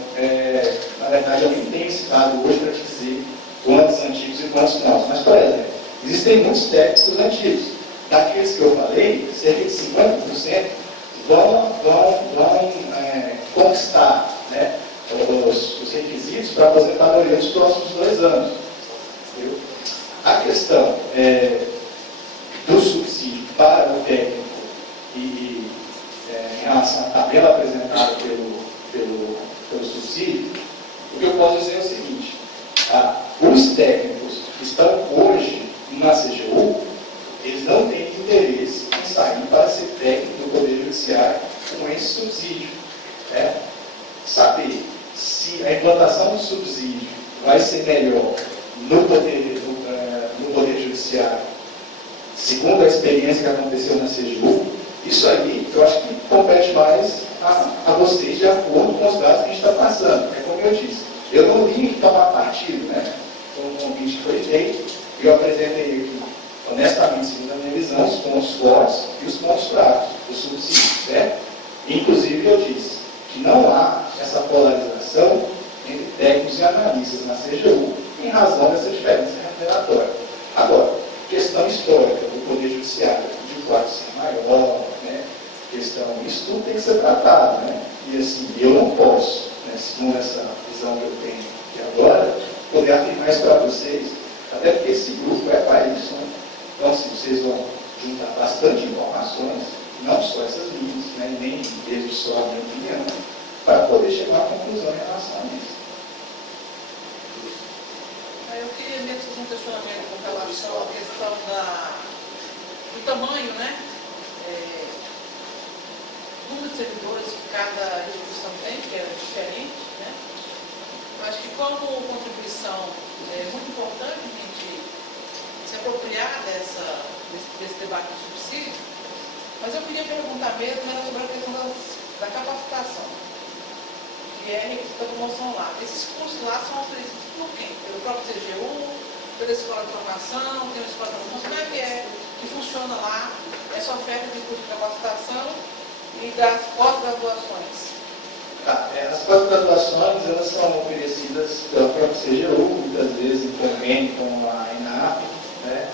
na verdade, eu nem tenho esse dado hoje para dizer quantos antigos e quantos novos. Mas, por exemplo, existem muitos técnicos antigos. Daqueles que eu falei, cerca de 50% vão conquistar, né, os requisitos para aposentadoria nos próximos 2 anos. Entendeu? A questão do subsídio para o técnico em relação à tabela apresentada pelo subsídio, o que eu posso dizer é o seguinte: os técnicos que estão hoje na CGU, eles não têm interesse em sair para ser técnico do Poder Judiciário com esse subsídio. Né? Saber se a implantação do subsídio vai ser melhor no Poder Judiciário, segundo a experiência que aconteceu na CGU, isso aí eu acho que compete mais a vocês de acordo com os dados que a gente está passando. É como eu disse, eu não vim tomar partido, né? Foi um convite que foi feito e eu apresentei aqui, honestamente, segundo a minha visão, os pontos fortes e os pontos fracos do subsídio, certo? Inclusive eu disse que não há essa polarização entre técnicos e analistas na CGU em razão dessa diferença remuneratória. Agora, questão histórica do Poder Judiciário, de quadro ser maior, né? Isso tudo tem que ser tratado, né? E assim, eu não posso, né, segundo essa visão que eu tenho aqui agora, poder afirmar isso para vocês, até porque esse grupo é para isso, né? Então, assim, vocês vão juntar bastante informações, não só essas minhas, né, nem desde só a minha opinião, para poder chegar a uma conclusão em relação a isso. Eu queria mesmo fazer um questionamento com relação à questão do tamanho, né? Número de servidores que cada instituição tem, que é diferente, né? Eu acho que como contribuição é muito importante a gente se apropriar desse debate do subsídio, mas eu queria perguntar mesmo sobre a questão da capacitação, que é requisito da promoção lá. Esses cursos lá são oferecidos por quem? Pelo próprio CGU, pela escola de formação, tem uma escola de formação, como é que funciona lá essa oferta de curso de capacitação e das pós-graduações? As pós-graduações, elas são oferecidas pela própria CGU, muitas vezes em convênio com a ENAP, né,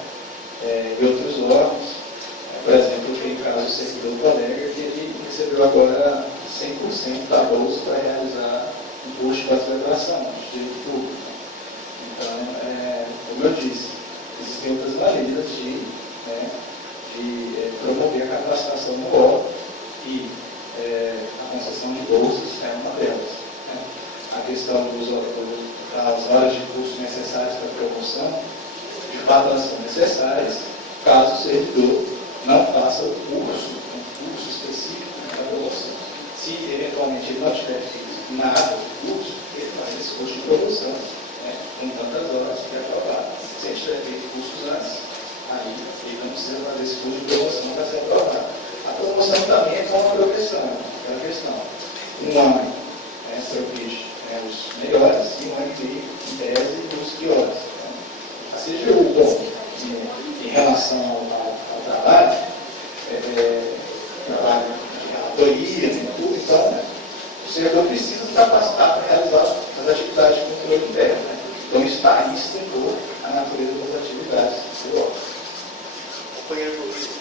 e outros órgãos. Por exemplo, tem o caso do servidor colega que ele recebeu agora 100% da bolsa para realizar um curso de pós-graduação de direito público. Então, como eu disse, existem outras maneiras de promover a capacitação no órgão e a concessão de bolsas é uma delas. Né? A questão das horas de curso necessárias para a promoção, de fato elas são necessárias, caso o servidor não faça um curso específico para a promoção. Se eventualmente ele não tiver feito nada do curso, ele faz esse curso de promoção, com tantas horas que é aprovado. Se ele tiver feito cursos antes, aí ele não precisa fazer esse curso de promoção para ser aprovado. A promoção também é uma progressão, é uma questão. Um ano, se eu fiz os melhores, e um ano e meio, em tese, os piores. A CGU, bom, em relação ao trabalho, trabalho de relatoria, tudo, então, o servidor precisa se capacitar para realizar as atividades de controle interno. Então, está aí, estudou a natureza das atividades do órgão. Companheiro do Rio.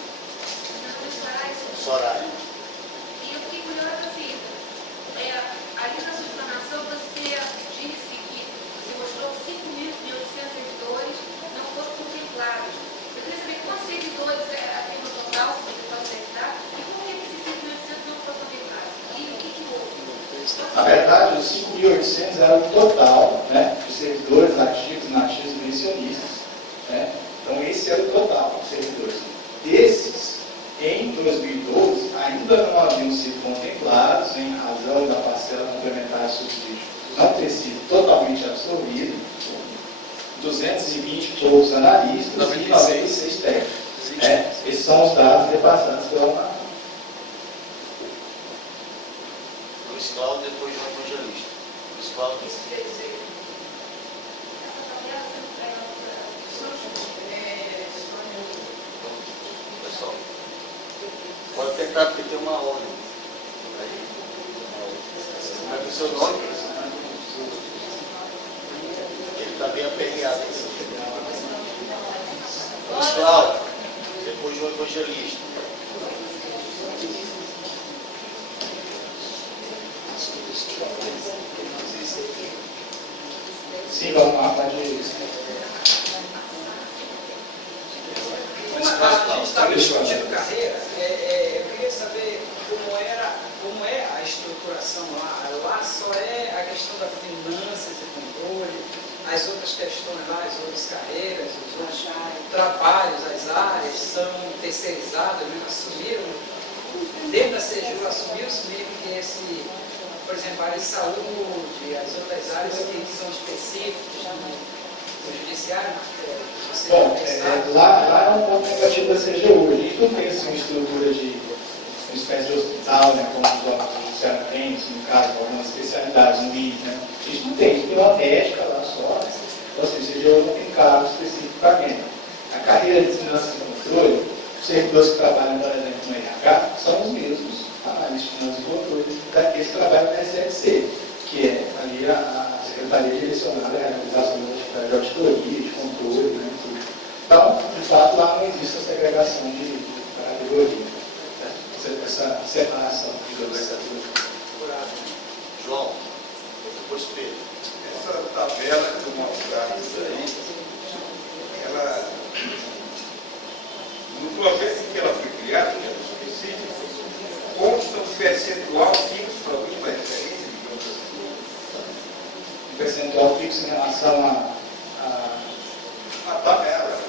Soraya. E eu fiquei curiosa, assim, ali na sua explanação você disse que você mostrou 5.800 servidores não foram contemplados. Eu queria saber quantos servidores tem no total, se você pode citar, e por que esses 5.800 não foram contemplados? E o que houve? Na verdade, os 5.800 era o total, de servidores ativos, inativos e pensionistas. Então, esse era o total de servidores. Desses, em 2012, ainda não haviam sido contemplados, em razão da parcela complementar de subsídio não ter sido totalmente absorvida, 220 poucos analistas e 96 técnicos. Esses são os dados repassados pela UNAP. Luiz Cláudio, depois João Evangelista. Luiz Cláudio. Pessoal, pode tentar, porque tem uma ordem. Como é que é o seu nome? Ele está bem aperreado. Luiz Cláudio, depois João Evangelista. Sim, vamos lá, pode ir. A gente estava discutindo carreira, eu queria saber como é a estruturação lá. Lá só é a questão das finanças e controle, as outras questões lá, as outras carreiras, os outros trabalhos, as áreas são terceirizadas, assumiram, dentro da CGU assumiu-se meio que esse, por exemplo, a área de saúde, as outras áreas que são específicas do judiciário. Bom, lá é um ponto negativo da CGU. A gente não tem uma estrutura de uma espécie de hospital, como os órgãos do judiciário têm, no caso, algumas especialidades no INE. A gente não tem, a gente tem uma médica lá só. Então, assim, a CGU não tem cargo específico para quem. A carreira de finanças e controle, os servidores que trabalham, por exemplo, no RH, são os mesmos analistas de finanças e controle daqueles que trabalham na SFC, que é ali a secretaria direcionada à realização das atividades de auditoria, de controle, tudo. Então, de fato, lá não existe essa segregação de categoria, essa separação de categoria. João, depois Pedro. Essa tabela que eu mostrei aí, ela, no projeto em que ela foi criada, no subsídio, consta um percentual fixo para alguma referência, digamos assim. Um percentual fixo em relação A tabela.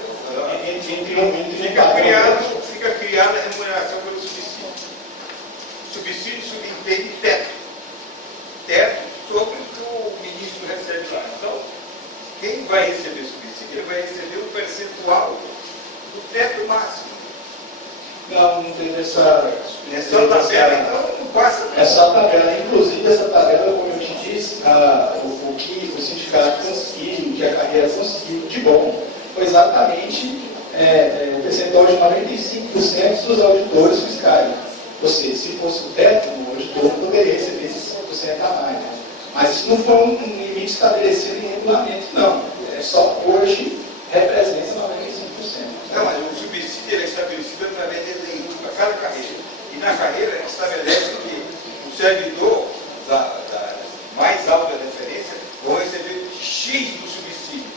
Fica criada a remuneração pelo subsídio. O subsídio subentende teto. Teto sobre o que o ministro recebe lá. Então, quem vai receber subsídio, ele vai receber um percentual do teto máximo. Não tem essa... É só tabela, então não passa nada. É só tabela. Inclusive, essa tabela, como eu te disse, o que o sindicato conseguiu, o que a carreira conseguiu de bom, foi exatamente o percentual de 95% dos auditores fiscais. Ou seja, se fosse o teto, o auditor poderia receber esses 5% a mais. Mas isso não foi um limite estabelecido em regulamento, não. Só hoje representa 95%. Não, mas o subsídio é estabelecido através de lei para cada carreira. E na carreira estabelece que o servidor da mais alta referência vão receber X do subsídio.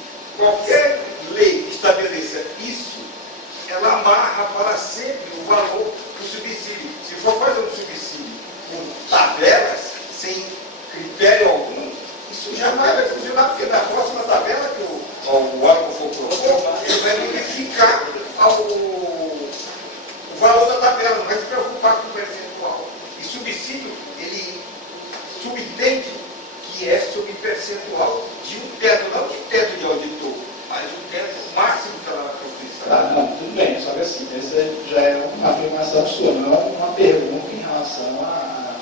sobre percentual de um teto, não de teto de auditor, mas um teto máximo que está lá na Constituição. Tá, não, tudo bem, só que assim, essa já é uma afirmação sua, não é uma pergunta em relação a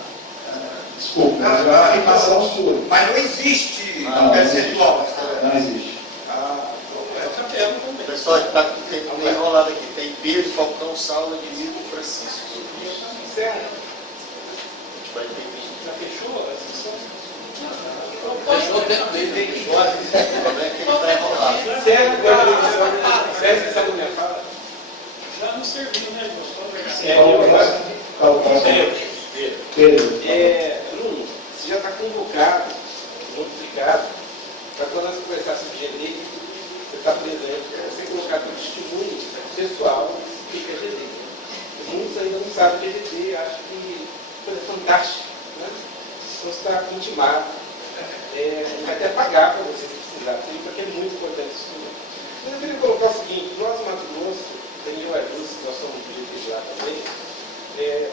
desculpa, mas é uma afirmação sua. Mas não existe Não percentual. Não existe. Então essa pergunta não tem. Pessoal, está meio enrolado aqui. Tem Pedro, Falcão, Saulo, Edmildo e Francisco. Certo. A gente vai ter 20. Já fechou a sessão? Fechou dentro dele. O problema é que ele está enrolado. Sério, essa mulher fala? Já não serviu, né, irmão? Qual o próximo? Pedro. Bruno, você já está convocado, notificado, para quando nós conversar sobre GD, você está presente, você colocar como testemunho pessoal o que é GD. Muitos ainda não sabem o que é GD, acham que coisa fantástica, né? Então você está intimado. Vai até pagar para você se precisar, porque é muito importante isso também. Mas eu queria colocar o seguinte, nós no Mato Grosso, tem eu e a Júcia, nós somos do GT lá também,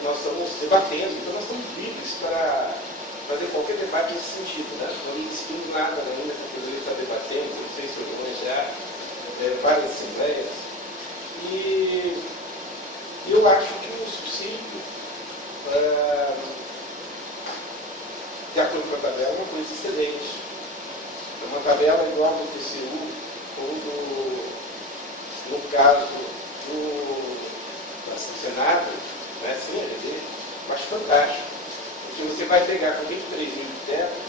nós estamos debatendo, então nós estamos livres para fazer qualquer debate nesse sentido, né? Não existindo nada ainda, porque ele está debatendo, não sei se organiza já, várias assembleias. E eu acho que o subsídio, de acordo com a tabela, é uma coisa excelente. É uma tabela igual do TCU, ou no caso do Senado, não é assim, eu acho fantástico. Porque você vai pegar com 23 mil de teto,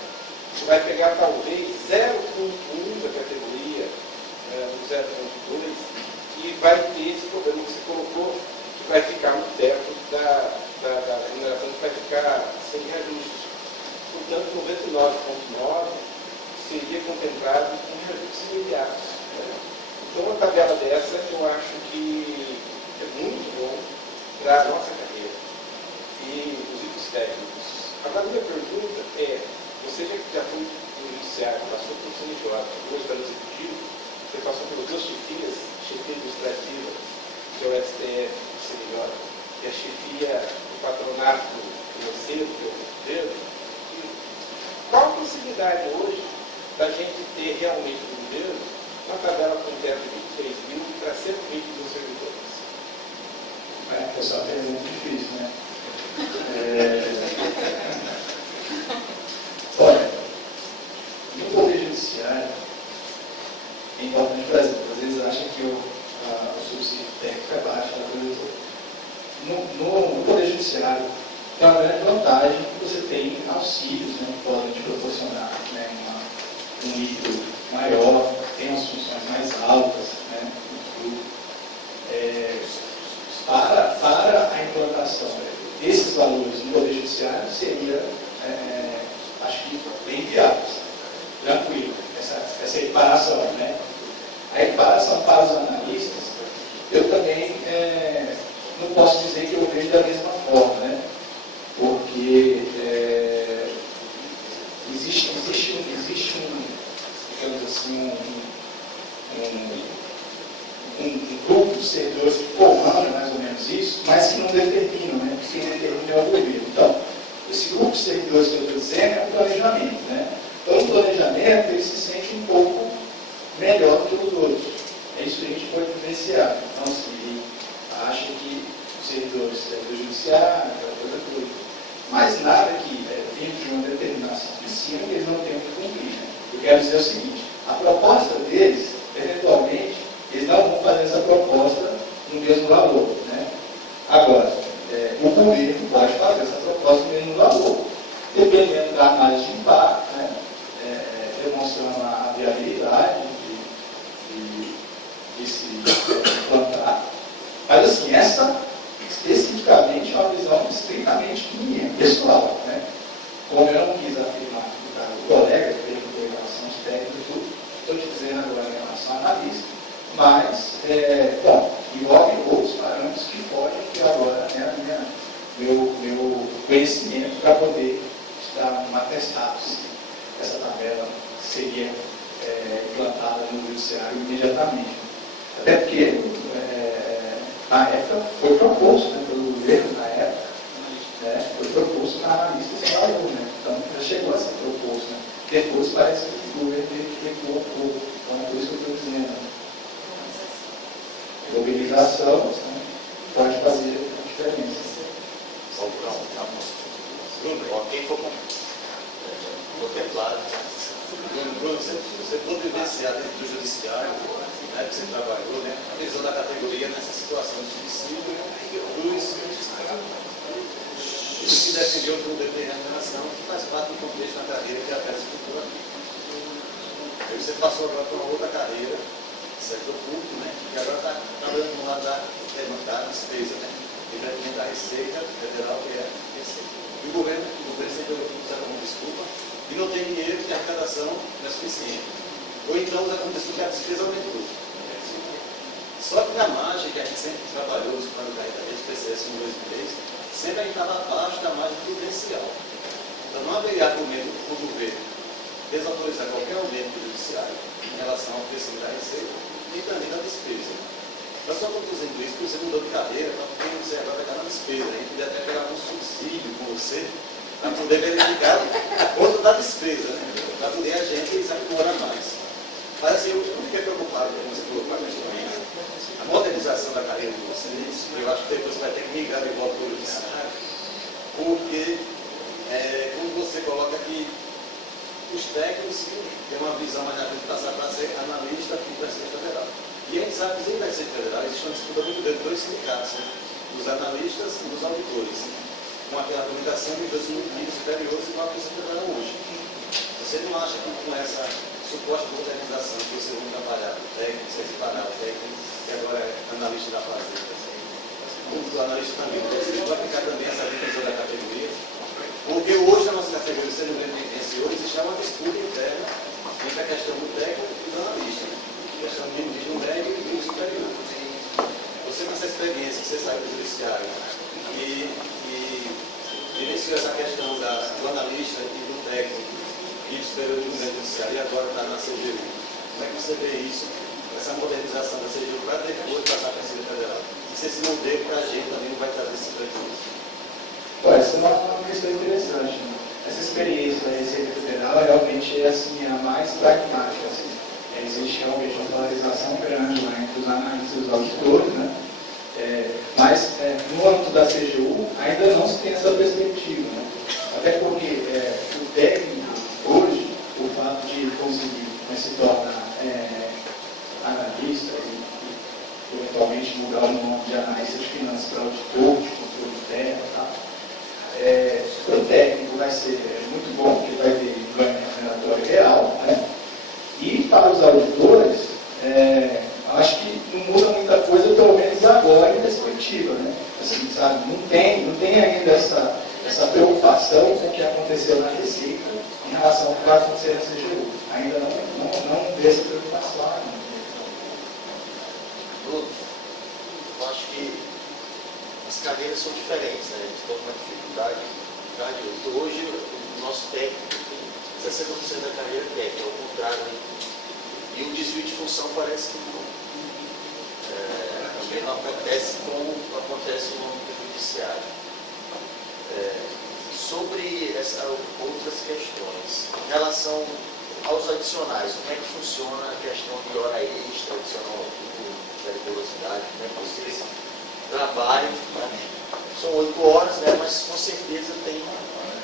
você vai pegar talvez 0,1 da categoria, no 0,2, e vai ter esse problema que você colocou, que vai ficar no teto da remuneração, que vai ficar sem reajuste. Portanto, 99,9 seria contemplado com reajustes imediatos. Né? Então, uma tabela dessa, eu acho que é muito bom para a nossa carreira, e inclusive os técnicos. Agora, a minha pergunta é, você já foi no judiciário, passou pelo CNJ, hoje está no executivo, você passou pelas duas chefias, chefia administrativa, que é o STF, o CNJ, e a chefia do patronato financeiro, que é o governo. Qual a possibilidade hoje da gente ter realmente no governo uma tabela com teto de 23 mil para 120 mil servidores? Essa é uma pergunta difícil, né? Olha, no Poder Judiciário, é importante trazer, às vezes acham que o subsídio técnico é baixo, no Poder Judiciário tem uma grande vantagem que você tem auxílios, né, que podem te proporcionar, né, um nível maior, tem umas funções mais altas, né, para a implantação desses valores no Poder Judiciário seria, acho que, bem viável, tranquilo, essa equiparação, né? A equiparação para os analistas, eu também não posso dizer que eu vejo da mesma forma, né? Porque existe digamos assim, um grupo de servidores que comanda mais ou menos isso, mas que não determinam, né? Porque quem determina é o governo. Então, esse grupo de servidores que eu estou dizendo é o planejamento, né? Então, o planejamento, ele se sente um pouco melhor que os outros. É isso que a gente pode vivenciar. Então, assim, ele acha que os servidores do judiciário, aquela coisa toda. Mas nada que venha de uma determinação de cima que eles não tenham que cumprir. Né? Eu quero dizer o seguinte, a proposta deles, eventualmente, eles não vão fazer essa proposta no mesmo valor. Né? Agora, o governo pode fazer essa proposta no mesmo valor, dependendo da análise de impacto, né? Demonstrando a viabilidade de se implantar. Mas, assim, essa especificamente é uma visão estritamente minha, pessoal. Né? Como eu não quis afirmar no caso do colega, que perguntou em relação aos técnicos e tudo, estou te dizendo agora em relação à analista, mas, bom, envolve outros parâmetros que fogem que agora é meu conhecimento para poder estar um atestado se essa tabela seria implantada no judiciário imediatamente. Até porque, na época, foi proposto, né, pelo governo, na época, foi proposto para analistas de valor, né? Então, já chegou a ser proposto, né? depois parece que o governo recuou um pouco. Então, por isso que eu estou dizendo. Mobilização, né, pode fazer a diferença. Bruno, quem for contemplado. Bruno, você pode vivenciar dentro do judiciário, né, que você trabalhou, né, a visão da categoria nessa situação de suicídio isso que defendeu o poder de remuneração, que faz parte do contexto da carreira que é a escultura. Aí você passou agora para uma outra carreira, setor público, né, que agora está trabalhando no lado da despesa, né, diretamente da Receita Federal, que é a Receita. E o governo sempre usa como desculpa, e não tem dinheiro que a arrecadação não é suficiente. Ou então usa como desculpa que a despesa aumentou. Só que na margem que a gente sempre trabalhou, nos planos da renda do PCS 1, 2 e 3, sempre a gente estava abaixo da margem prudencial. Então não haveria argumento para o governo desautorizar qualquer aumento do judiciário em relação ao crescimento da receita e também da despesa. Eu só estou dizendo isso porque você mudou de carreira, para você agora vai estar na despesa. A gente podia até pegar um subsídio com você para poder verificar a conta da despesa, né? Para poder a gente se acumular mais. Mas assim, eu fiquei preocupado com você colocou a questão aí. A modernização da carreira de vocês, eu acho que depois você vai ter que migrar de volta para o judiciário, porque, como você coloca aqui, os técnicos têm uma visão mais rápida de passar para ser analista aqui da Receita Federal. E a gente sabe que dentro da Receita Federal existe uma disputa muito grande entre dois sindicatos, né? Dos analistas e dos auditores, com aquela comunicação de dois níveis superiores igual a Receita Federal hoje. Você não acha que com essa suposta modernização que você vai trabalhar o técnico, você separar o técnico, que agora é analista da fazenda, o analista também, você vai aplicar também essa divisão da categoria? Porque hoje na nossa categoria, sendo bem tendencioso, existe uma disputa interna entre a questão do técnico e do analista, a questão do nível médio e do superior. Você, com essa experiência que você saiu do judiciário e iniciou essa questão do analista e do técnico e do superior do judiciário e agora está na CGU, como é que você vê isso, essa modernização da CGU para depois passar para a Receita Federal? E se esse modelo para a gente também não vai trazer esse prejuízo? Essa é uma questão interessante. Né? Essa experiência da Receita Federal realmente é assim, a mais pragmática. Assim. Existe realmente uma polarização grande lá entre os analistas e os auditores, né? Mas no âmbito da CGU ainda não se tem essa perspectiva. Né? Até porque o técnico, hoje, o fato de conseguir se tornar analista e eventualmente mudar o nome de analista de finanças para auditor, de controle interno e tal, para o técnico vai ser muito bom, porque vai ter ganho remuneratório real, né? E para os auditores, acho que não muda muita coisa, pelo menos agora em perspectiva, né? Assim, sabe, não tem ainda essa preocupação com o que aconteceu na Receita em relação ao que vai acontecer na CGU. Ainda não vê essa preocupação ainda. Bruno, eu acho que as carreiras são diferentes, né? A gente tem uma dificuldade grande. Então, hoje, o nosso técnico tem 60% da carreira técnica, ao contrário, né? E o desvio de função parece que também não acontece como acontece no âmbito judiciário. Sobre outras questões, em relação aos adicionais, como é que funciona a questão de hora extra, adicional ao turno, periculosidade, como é que vocês trabalham, né? São 8 horas, né? Mas com certeza tem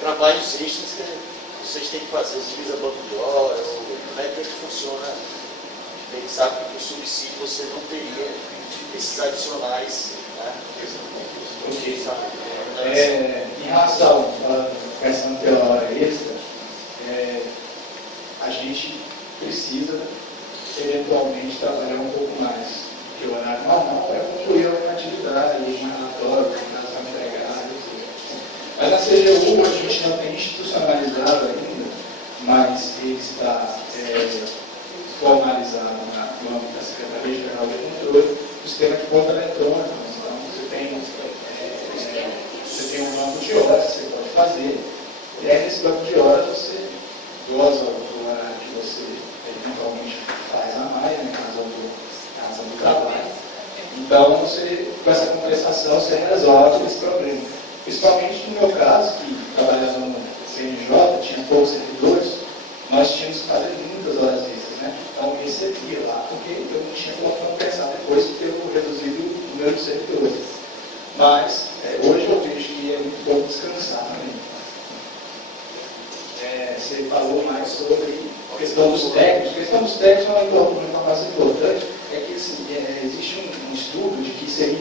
trabalhos extras que vocês têm que fazer, utiliza banco de horas, como é que funciona? A gente sabe que com o subsídio você não teria esses adicionais, né? Em relação à questão pela hora extra, a gente precisa eventualmente trabalhar um pouco mais, porque o horário normal é concluir uma atividade, um relatório, uma empregada, etc. Mas na CGU a gente não tem institucionalizado ainda, mas ele está formalizado no âmbito da Secretaria Geral de Controle, o sistema de conta eletrônica. Então você tem um banco de horas que você pode fazer, e aí nesse banco de horas você goza do horário que você eventualmente faz a mais, né, casa do trabalho. Então, com essa compensação, você resolve esse problema. Principalmente no meu caso, que trabalhava no CNJ, tinha poucos servidores, nós nós tínhamos que fazer muitas horas extras, né? Então eu recebia lá, porque eu não tinha como compensar depois pelo reduzido número de servidores. Mas hoje eu vejo que é muito bom descansar também. Você falou mais sobre a questão dos técnicos. A questão dos técnicos é uma informação importante, é que assim, existe um estudo de que seria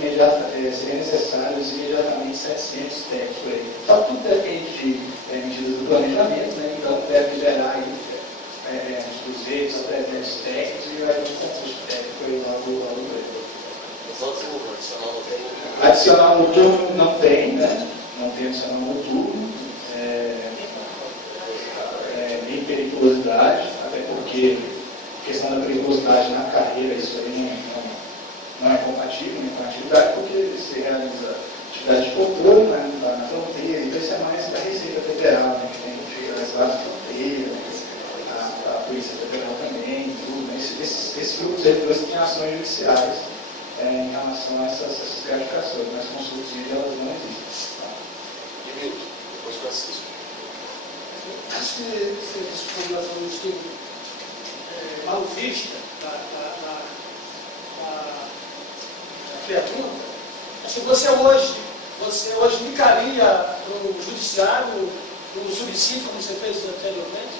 necessário imediatamente 700 técnicos por aí. Só que tudo depende de medidas do planejamento, né? Então deve gerar aí uns 200 até 10 técnicos e vai ter um concurso de técnico aí logo depois. Adicional noturno não tem, né? Não tem adicional noturno. Nem periculosidade, até porque a questão da periculosidade na carreira, isso aí não é compatível com a atividade, porque você realiza atividade de controle na fronteira, então isso é mais da Receita Federal, né, que tem que lá na fronteira, a Polícia Federal também, tudo, né? Esse grupo de servidores tem ações judiciais em relação a essas gratificações, mas consultivas elas não existem. Tá? E Milton, depois Francisco. Acho que você dispõe de um estudo mal vista da pergunta. Acho que você hoje indicaria para o judiciário o subsídio, como você fez anteriormente?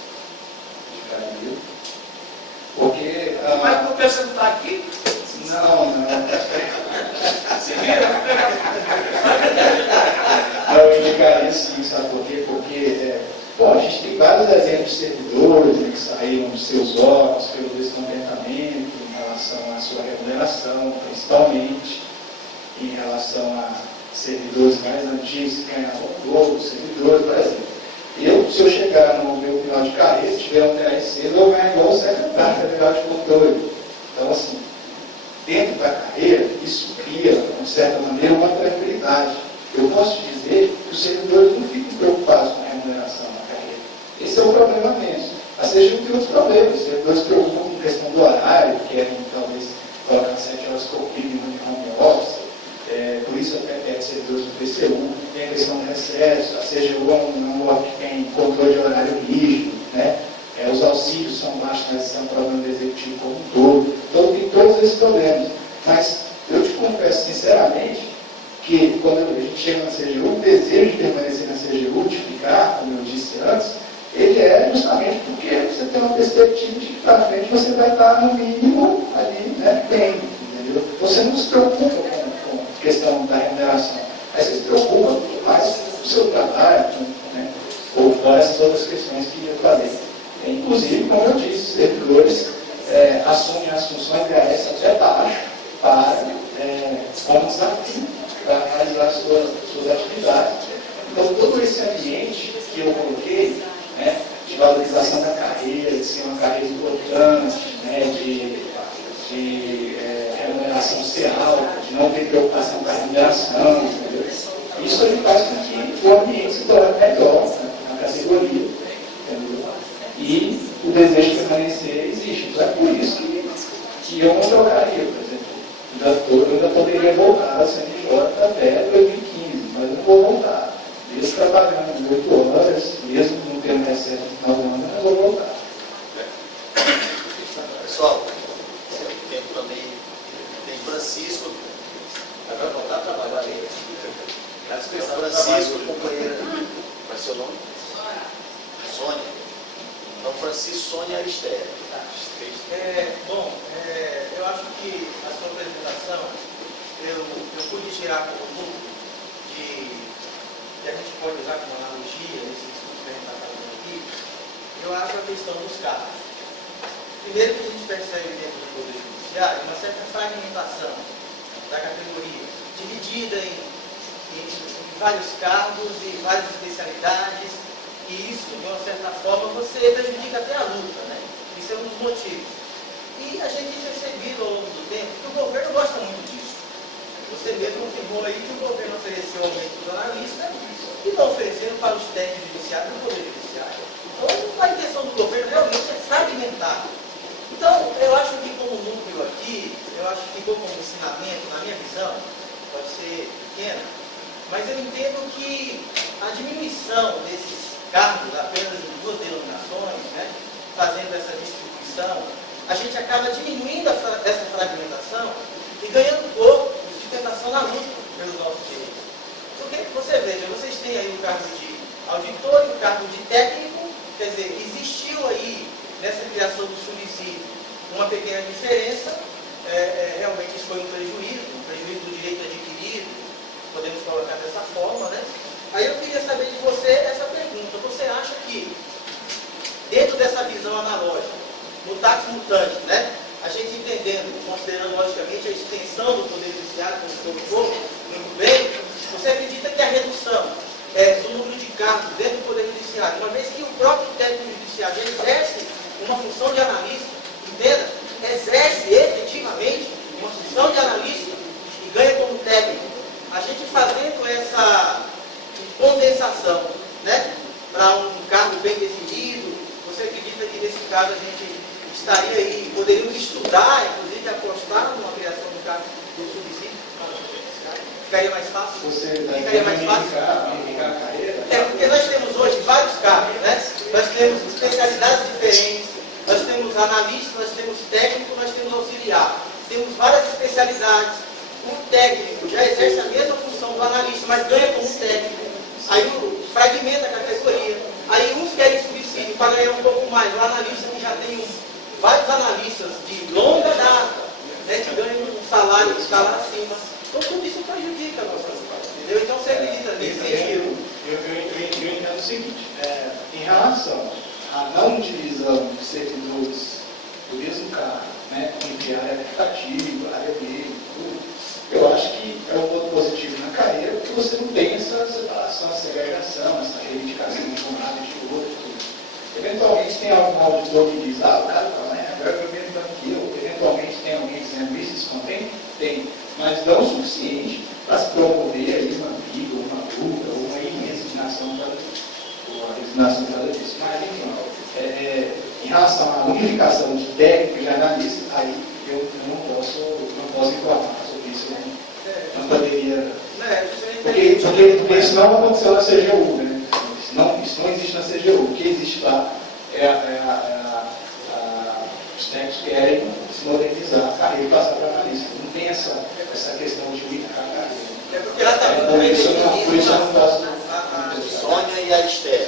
Indicaria. Porque... Mas não pensa que está aqui? Não. Se vira, não, eu indicaria sim, sabe por quê? Porque, bom, a gente tem vários exemplos de servidores, né, que saíram dos seus órgãos pelo descontentamento em relação à sua remuneração, principalmente em relação a servidores mais antigos que ganhavam pouco, servidores, por exemplo. Se eu chegar no meu final de carreira, tiver um TRC, eu vou ganhar igual o secretário federal de controle. Então, assim, dentro da carreira, isso cria, de certa maneira, uma tranquilidade. Eu posso dizer que os servidores não ficam preocupados com a remuneração na carreira. Esse é o problema mesmo. A CGU tem outros problemas. Os servidores se preocupam com a questão do horário, querem talvez colocar 7 horas por dia no home office. Por isso até pede servidores do PCU, tem a questão do recesso, a CGU é um órgão que tem controle de horário rígido, né? Os auxílios são baixos, mas isso é um problema do executivo como um todo. Então tem todos esses problemas. Mas eu te confesso sinceramente que quando a gente chega na CGU, o desejo de permanecer na CGU, de ficar, como eu disse antes, ele é justamente porque você tem uma perspectiva de que para frente você vai estar no mínimo ali, né, bem, entendeu? Você não se preocupa com a questão da remuneração, mas você se preocupa muito mais com o seu trabalho, né, ou fora essas outras questões que eu falei. Inclusive, como eu disse, os servidores assumem as funções de AS até baixo como desafio para realizar suas atividades. Então, todo esse ambiente que eu coloquei, né, de valorização da carreira, de ser uma carreira importante, né, de remuneração ser alta, de não ter preocupação com a remuneração, entendeu? Isso ele faz com que o ambiente se torne melhor, né, na categoria, entendeu? E o desejo de permanecer existe. Então é por isso que eu não trocaria, por exemplo. Eu ainda poderia voltar a CNJ até 2015, mas eu não vou voltar. Mesmo trabalhando 8 horas, mesmo não tendo receita no final do ano, mas eu vou voltar. Pessoal, tem também Francisco, vai voltar a trabalhar ali. Francisco, companheira. Qual é o seu nome? Sônia. Então, Francisco, Sônia e Aristéia. Eu acho que a sua apresentação, eu pude tirar como núcleo que a gente pode usar como analogia, esse estudo que a gente está fazendo aqui, eu acho a questão dos cargos. Primeiro que a gente percebe dentro do Poder Judiciário uma certa fragmentação da categoria, dividida em vários cargos e várias especialidades, e isso, de uma certa forma, você prejudica até a luta, né? Isso é um dos motivos. E a gente tem percebido ao longo do tempo que o governo gosta muito disso. Você mesmo afirmou aí que o governo ofereceu aumento do analista e não oferecendo para os técnicos judiciários do Poder Judiciário. Então, a intenção do governo realmente é fragmentar. Então, eu acho que como núcleo aqui, eu acho que ficou como ensinamento, na minha visão, pode ser pequena, mas eu entendo que a diminuição desses cargos apenas em 2 denominações, né, fazendo essa distribuição, a gente acaba diminuindo essa fragmentação e ganhando pouco de sustentação na luta pelos nossos direitos. Porque, você veja, vocês têm aí o cargo de auditor e o cargo de técnico, quer dizer, existiu aí, nessa criação do subsídio, uma pequena diferença, realmente isso foi um prejuízo do direito adquirido, podemos colocar dessa forma, né? Aí eu queria saber de você essa pergunta. Você acha que, dentro dessa visão analógica, mutatis mutandis, né? A gente entendendo, considerando logicamente a extensão do Poder Judiciário, como colocou muito bem, você acredita que a redução do número de cargos dentro do Poder Judiciário, uma vez que o próprio técnico judiciário exerce uma função de analista, entenda, exerce efetivamente uma função de analista e ganha como técnico, a gente fazendo essa condensação, né, para um cargo bem definido, você acredita que nesse caso a gente estaria aí, poderíamos estudar, inclusive apostar numa criação do cargo do subsídio para o judiciário? Ficaria mais fácil? Ficaria mais fácil? A carreira. Porque nós temos hoje vários cargos, né? Nós temos especialidades diferentes, nós temos analista, nós temos técnico, nós temos auxiliar. Temos várias especialidades. O técnico já exerce a mesma função do analista, mas ganha como técnico. Aí fragmenta a categoria. Aí uns querem subsídio para ganhar um pouco mais. O analista que já tem vários analistas de longa data, né, que ganham um salário que está lá acima. Então tudo isso prejudica a nossa cidade, entendeu? Então você acredita nisso? Eu entendo o seguinte, em relação à não divisão de servidores do mesmo cargo, né, entre área administrativa, área B, tudo, eu acho que é um ponto positivo na carreira, porque você não tem essa separação, essa segregação, essa reivindicação de um lado e de outro, tudo. Eventualmente tem algum auditor que diz, o cara fala, agora eu mesmo aquilo, eventualmente tem alguém dizendo isso, isso contém? Tem, mas não o suficiente para se promover aí uma briga, uma luta, ou uma resignação cada disso. Mas, enfim, em relação à unificação de técnico e analista, aí eu não posso informar sobre isso, não poderia. Porque isso não aconteceu na CGU, né? Isso não existe na CGU. O que existe lá os técnicos querem se modernizar a carreira e passar para analista. Não tem essa questão de unificar a carreira. Por isso eu não posso. Sônia e Aristério.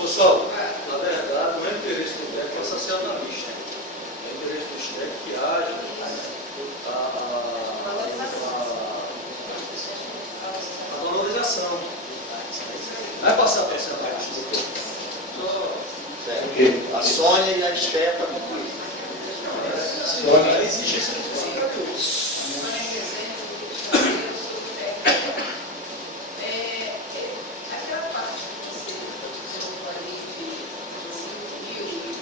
Pessoal, na verdade, não é interesse do técnico essa ser analista. É interesse dos técnicos que haja a valorização. Não é passar por essa A Sônia e a Aristério para concluir. Sônia existe esse para todos. Aquela parte que você colocou ali de 1.000 e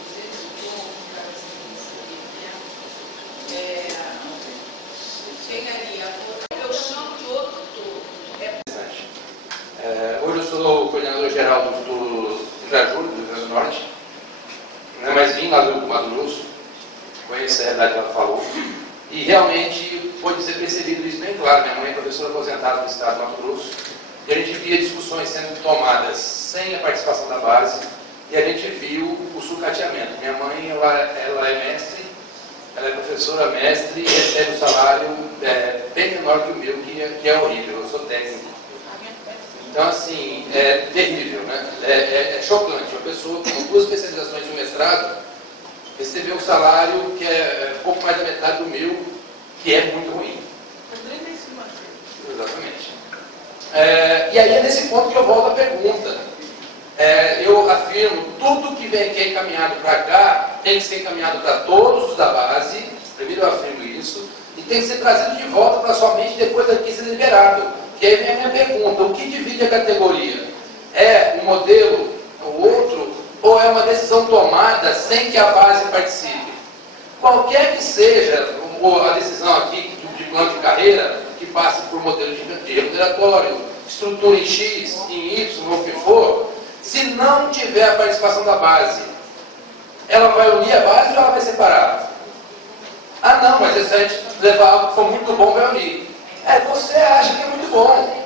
200 pontos para essa chegaria eu chamo de outro todo. Hoje eu sou o coordenador geral do Jajur, do Rio Grande do Norte, mas vim lá do Mato Grosso, conheço a realidade que ela falou, e realmente pode ser percebido isso bem claro. Minha mãe é professora aposentada do estado do Mato Grosso, e a gente via discussões sendo tomadas sem a participação da base, e a gente viu o sucateamento. Minha mãe ela é mestre, ela é professora mestre, e recebe um salário bem menor que o meu, que é horrível. Eu sou técnico. Então, assim, é terrível, né? É chocante. Uma pessoa com 2 especializações de um mestrado receber um salário que é pouco mais da metade do meu, que é muito ruim. Exatamente. E aí é nesse ponto que eu volto à pergunta. Eu afirmo, tudo que é encaminhado para cá tem que ser encaminhado para todos os da base. Primeiro eu afirmo isso. E tem que ser trazido de volta para somente depois daqui ser liberado. Que aí vem a minha pergunta, o que divide a categoria? É um modelo, o outro, ou é uma decisão tomada sem que a base participe? Qualquer que seja a decisão aqui de plano de carreira, que passe por modelo de remuneratório, estrutura em X, em Y, ou o que for, se não tiver a participação da base, ela vai unir a base ou ela vai separar? Ah não, mas se a gente levar algo que for muito bom, vai unir. Você acha que é muito bom.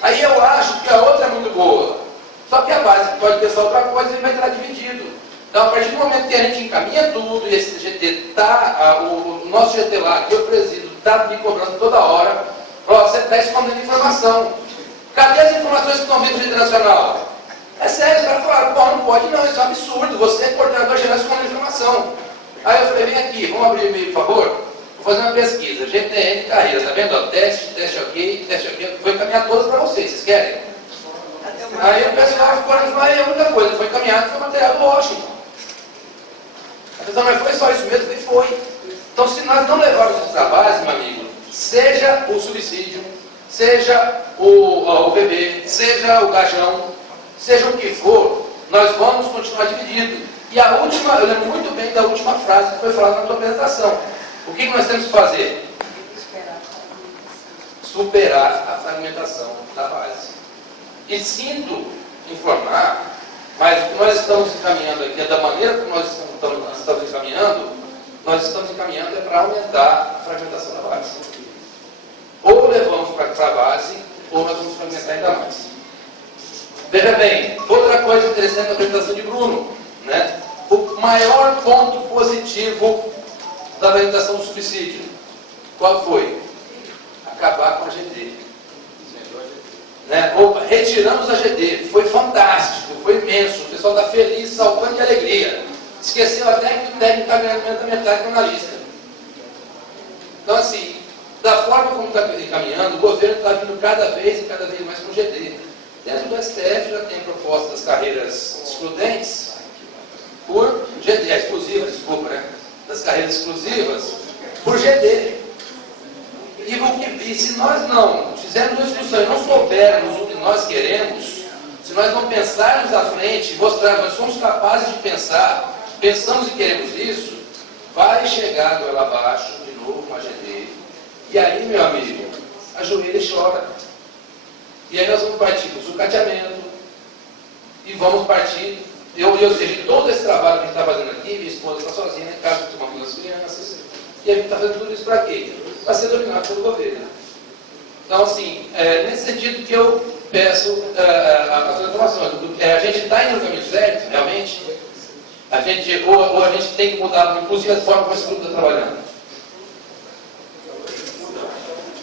Aí eu acho que a outra é muito boa. Só que a base pode pensar outra coisa e vai estar dividido. Então, a partir do momento que a gente encaminha tudo, e esse GT tá, o nosso GT lá, que eu presido, está me cobrando toda hora, você está escondendo informação. Cadê as informações que estão vindo do GT Nacional? É sério, os caras falaram, pô, não pode não, isso é um absurdo, você é coordenador geral escondendo informação. Aí eu falei, vem aqui, vamos abrir o e-mail, por favor? Vou fazer uma pesquisa, GTN carreira, tá vendo? Ó, teste ok, vou encaminhar todas para vocês, vocês querem? Aí o pessoal ficou olhando, aí a única coisa, foi encaminhado, foi material do Washington. Então, mas foi só isso mesmo? E foi. Então, se nós não levarmos os trabalhos, meu amigo, seja o subsídio, seja o bebê, seja o gajão, seja o que for, nós vamos continuar divididos. E a última, eu lembro muito bem da última frase que foi falada na tua apresentação. O que nós temos que fazer? Superar a fragmentação da base. E sinto informar, mas o que nós estamos encaminhando aqui, é da maneira que nós estamos encaminhando, nós estamos encaminhando é para aumentar a fragmentação da base. Ou levamos para a base, ou nós vamos fragmentar ainda mais. Veja bem, outra coisa interessante na apresentação de Bruno, né? O maior ponto positivo da apresentação do subsídio, qual foi? Acabar com a GD. Né? Retiramos a GD, foi fantástico, foi imenso, o pessoal está feliz, saltando de alegria. Esqueceu até que o técnico está ganhando a metade do analista. Então, assim, da forma como está encaminhando, o governo está vindo cada vez mais com o GD. Dentro do STF já tem proposta das carreiras excludentes por GD, exclusivas, desculpa, né? Das carreiras exclusivas por GD. E se nós não fizermos uma discussão e não soubermos o que nós queremos, se nós não pensarmos à frente, mostrar que nós somos capazes de pensar, pensamos e queremos isso, vai chegar goela abaixo de novo uma GD. E aí, meu amigo, ajoelha e chora. E aí nós vamos partir do sucateamento e vamos partir. Ou seja, todo esse trabalho que a gente está fazendo aqui, minha esposa está sozinha em casa, tomando as crianças, e a gente está fazendo tudo isso para quê? Para ser dominado pelo governo. Então, assim, nesse sentido que eu peço as informações. A gente está indo no caminho certo, realmente? Ou a gente tem que mudar, inclusive, a forma como esse grupo está trabalhando.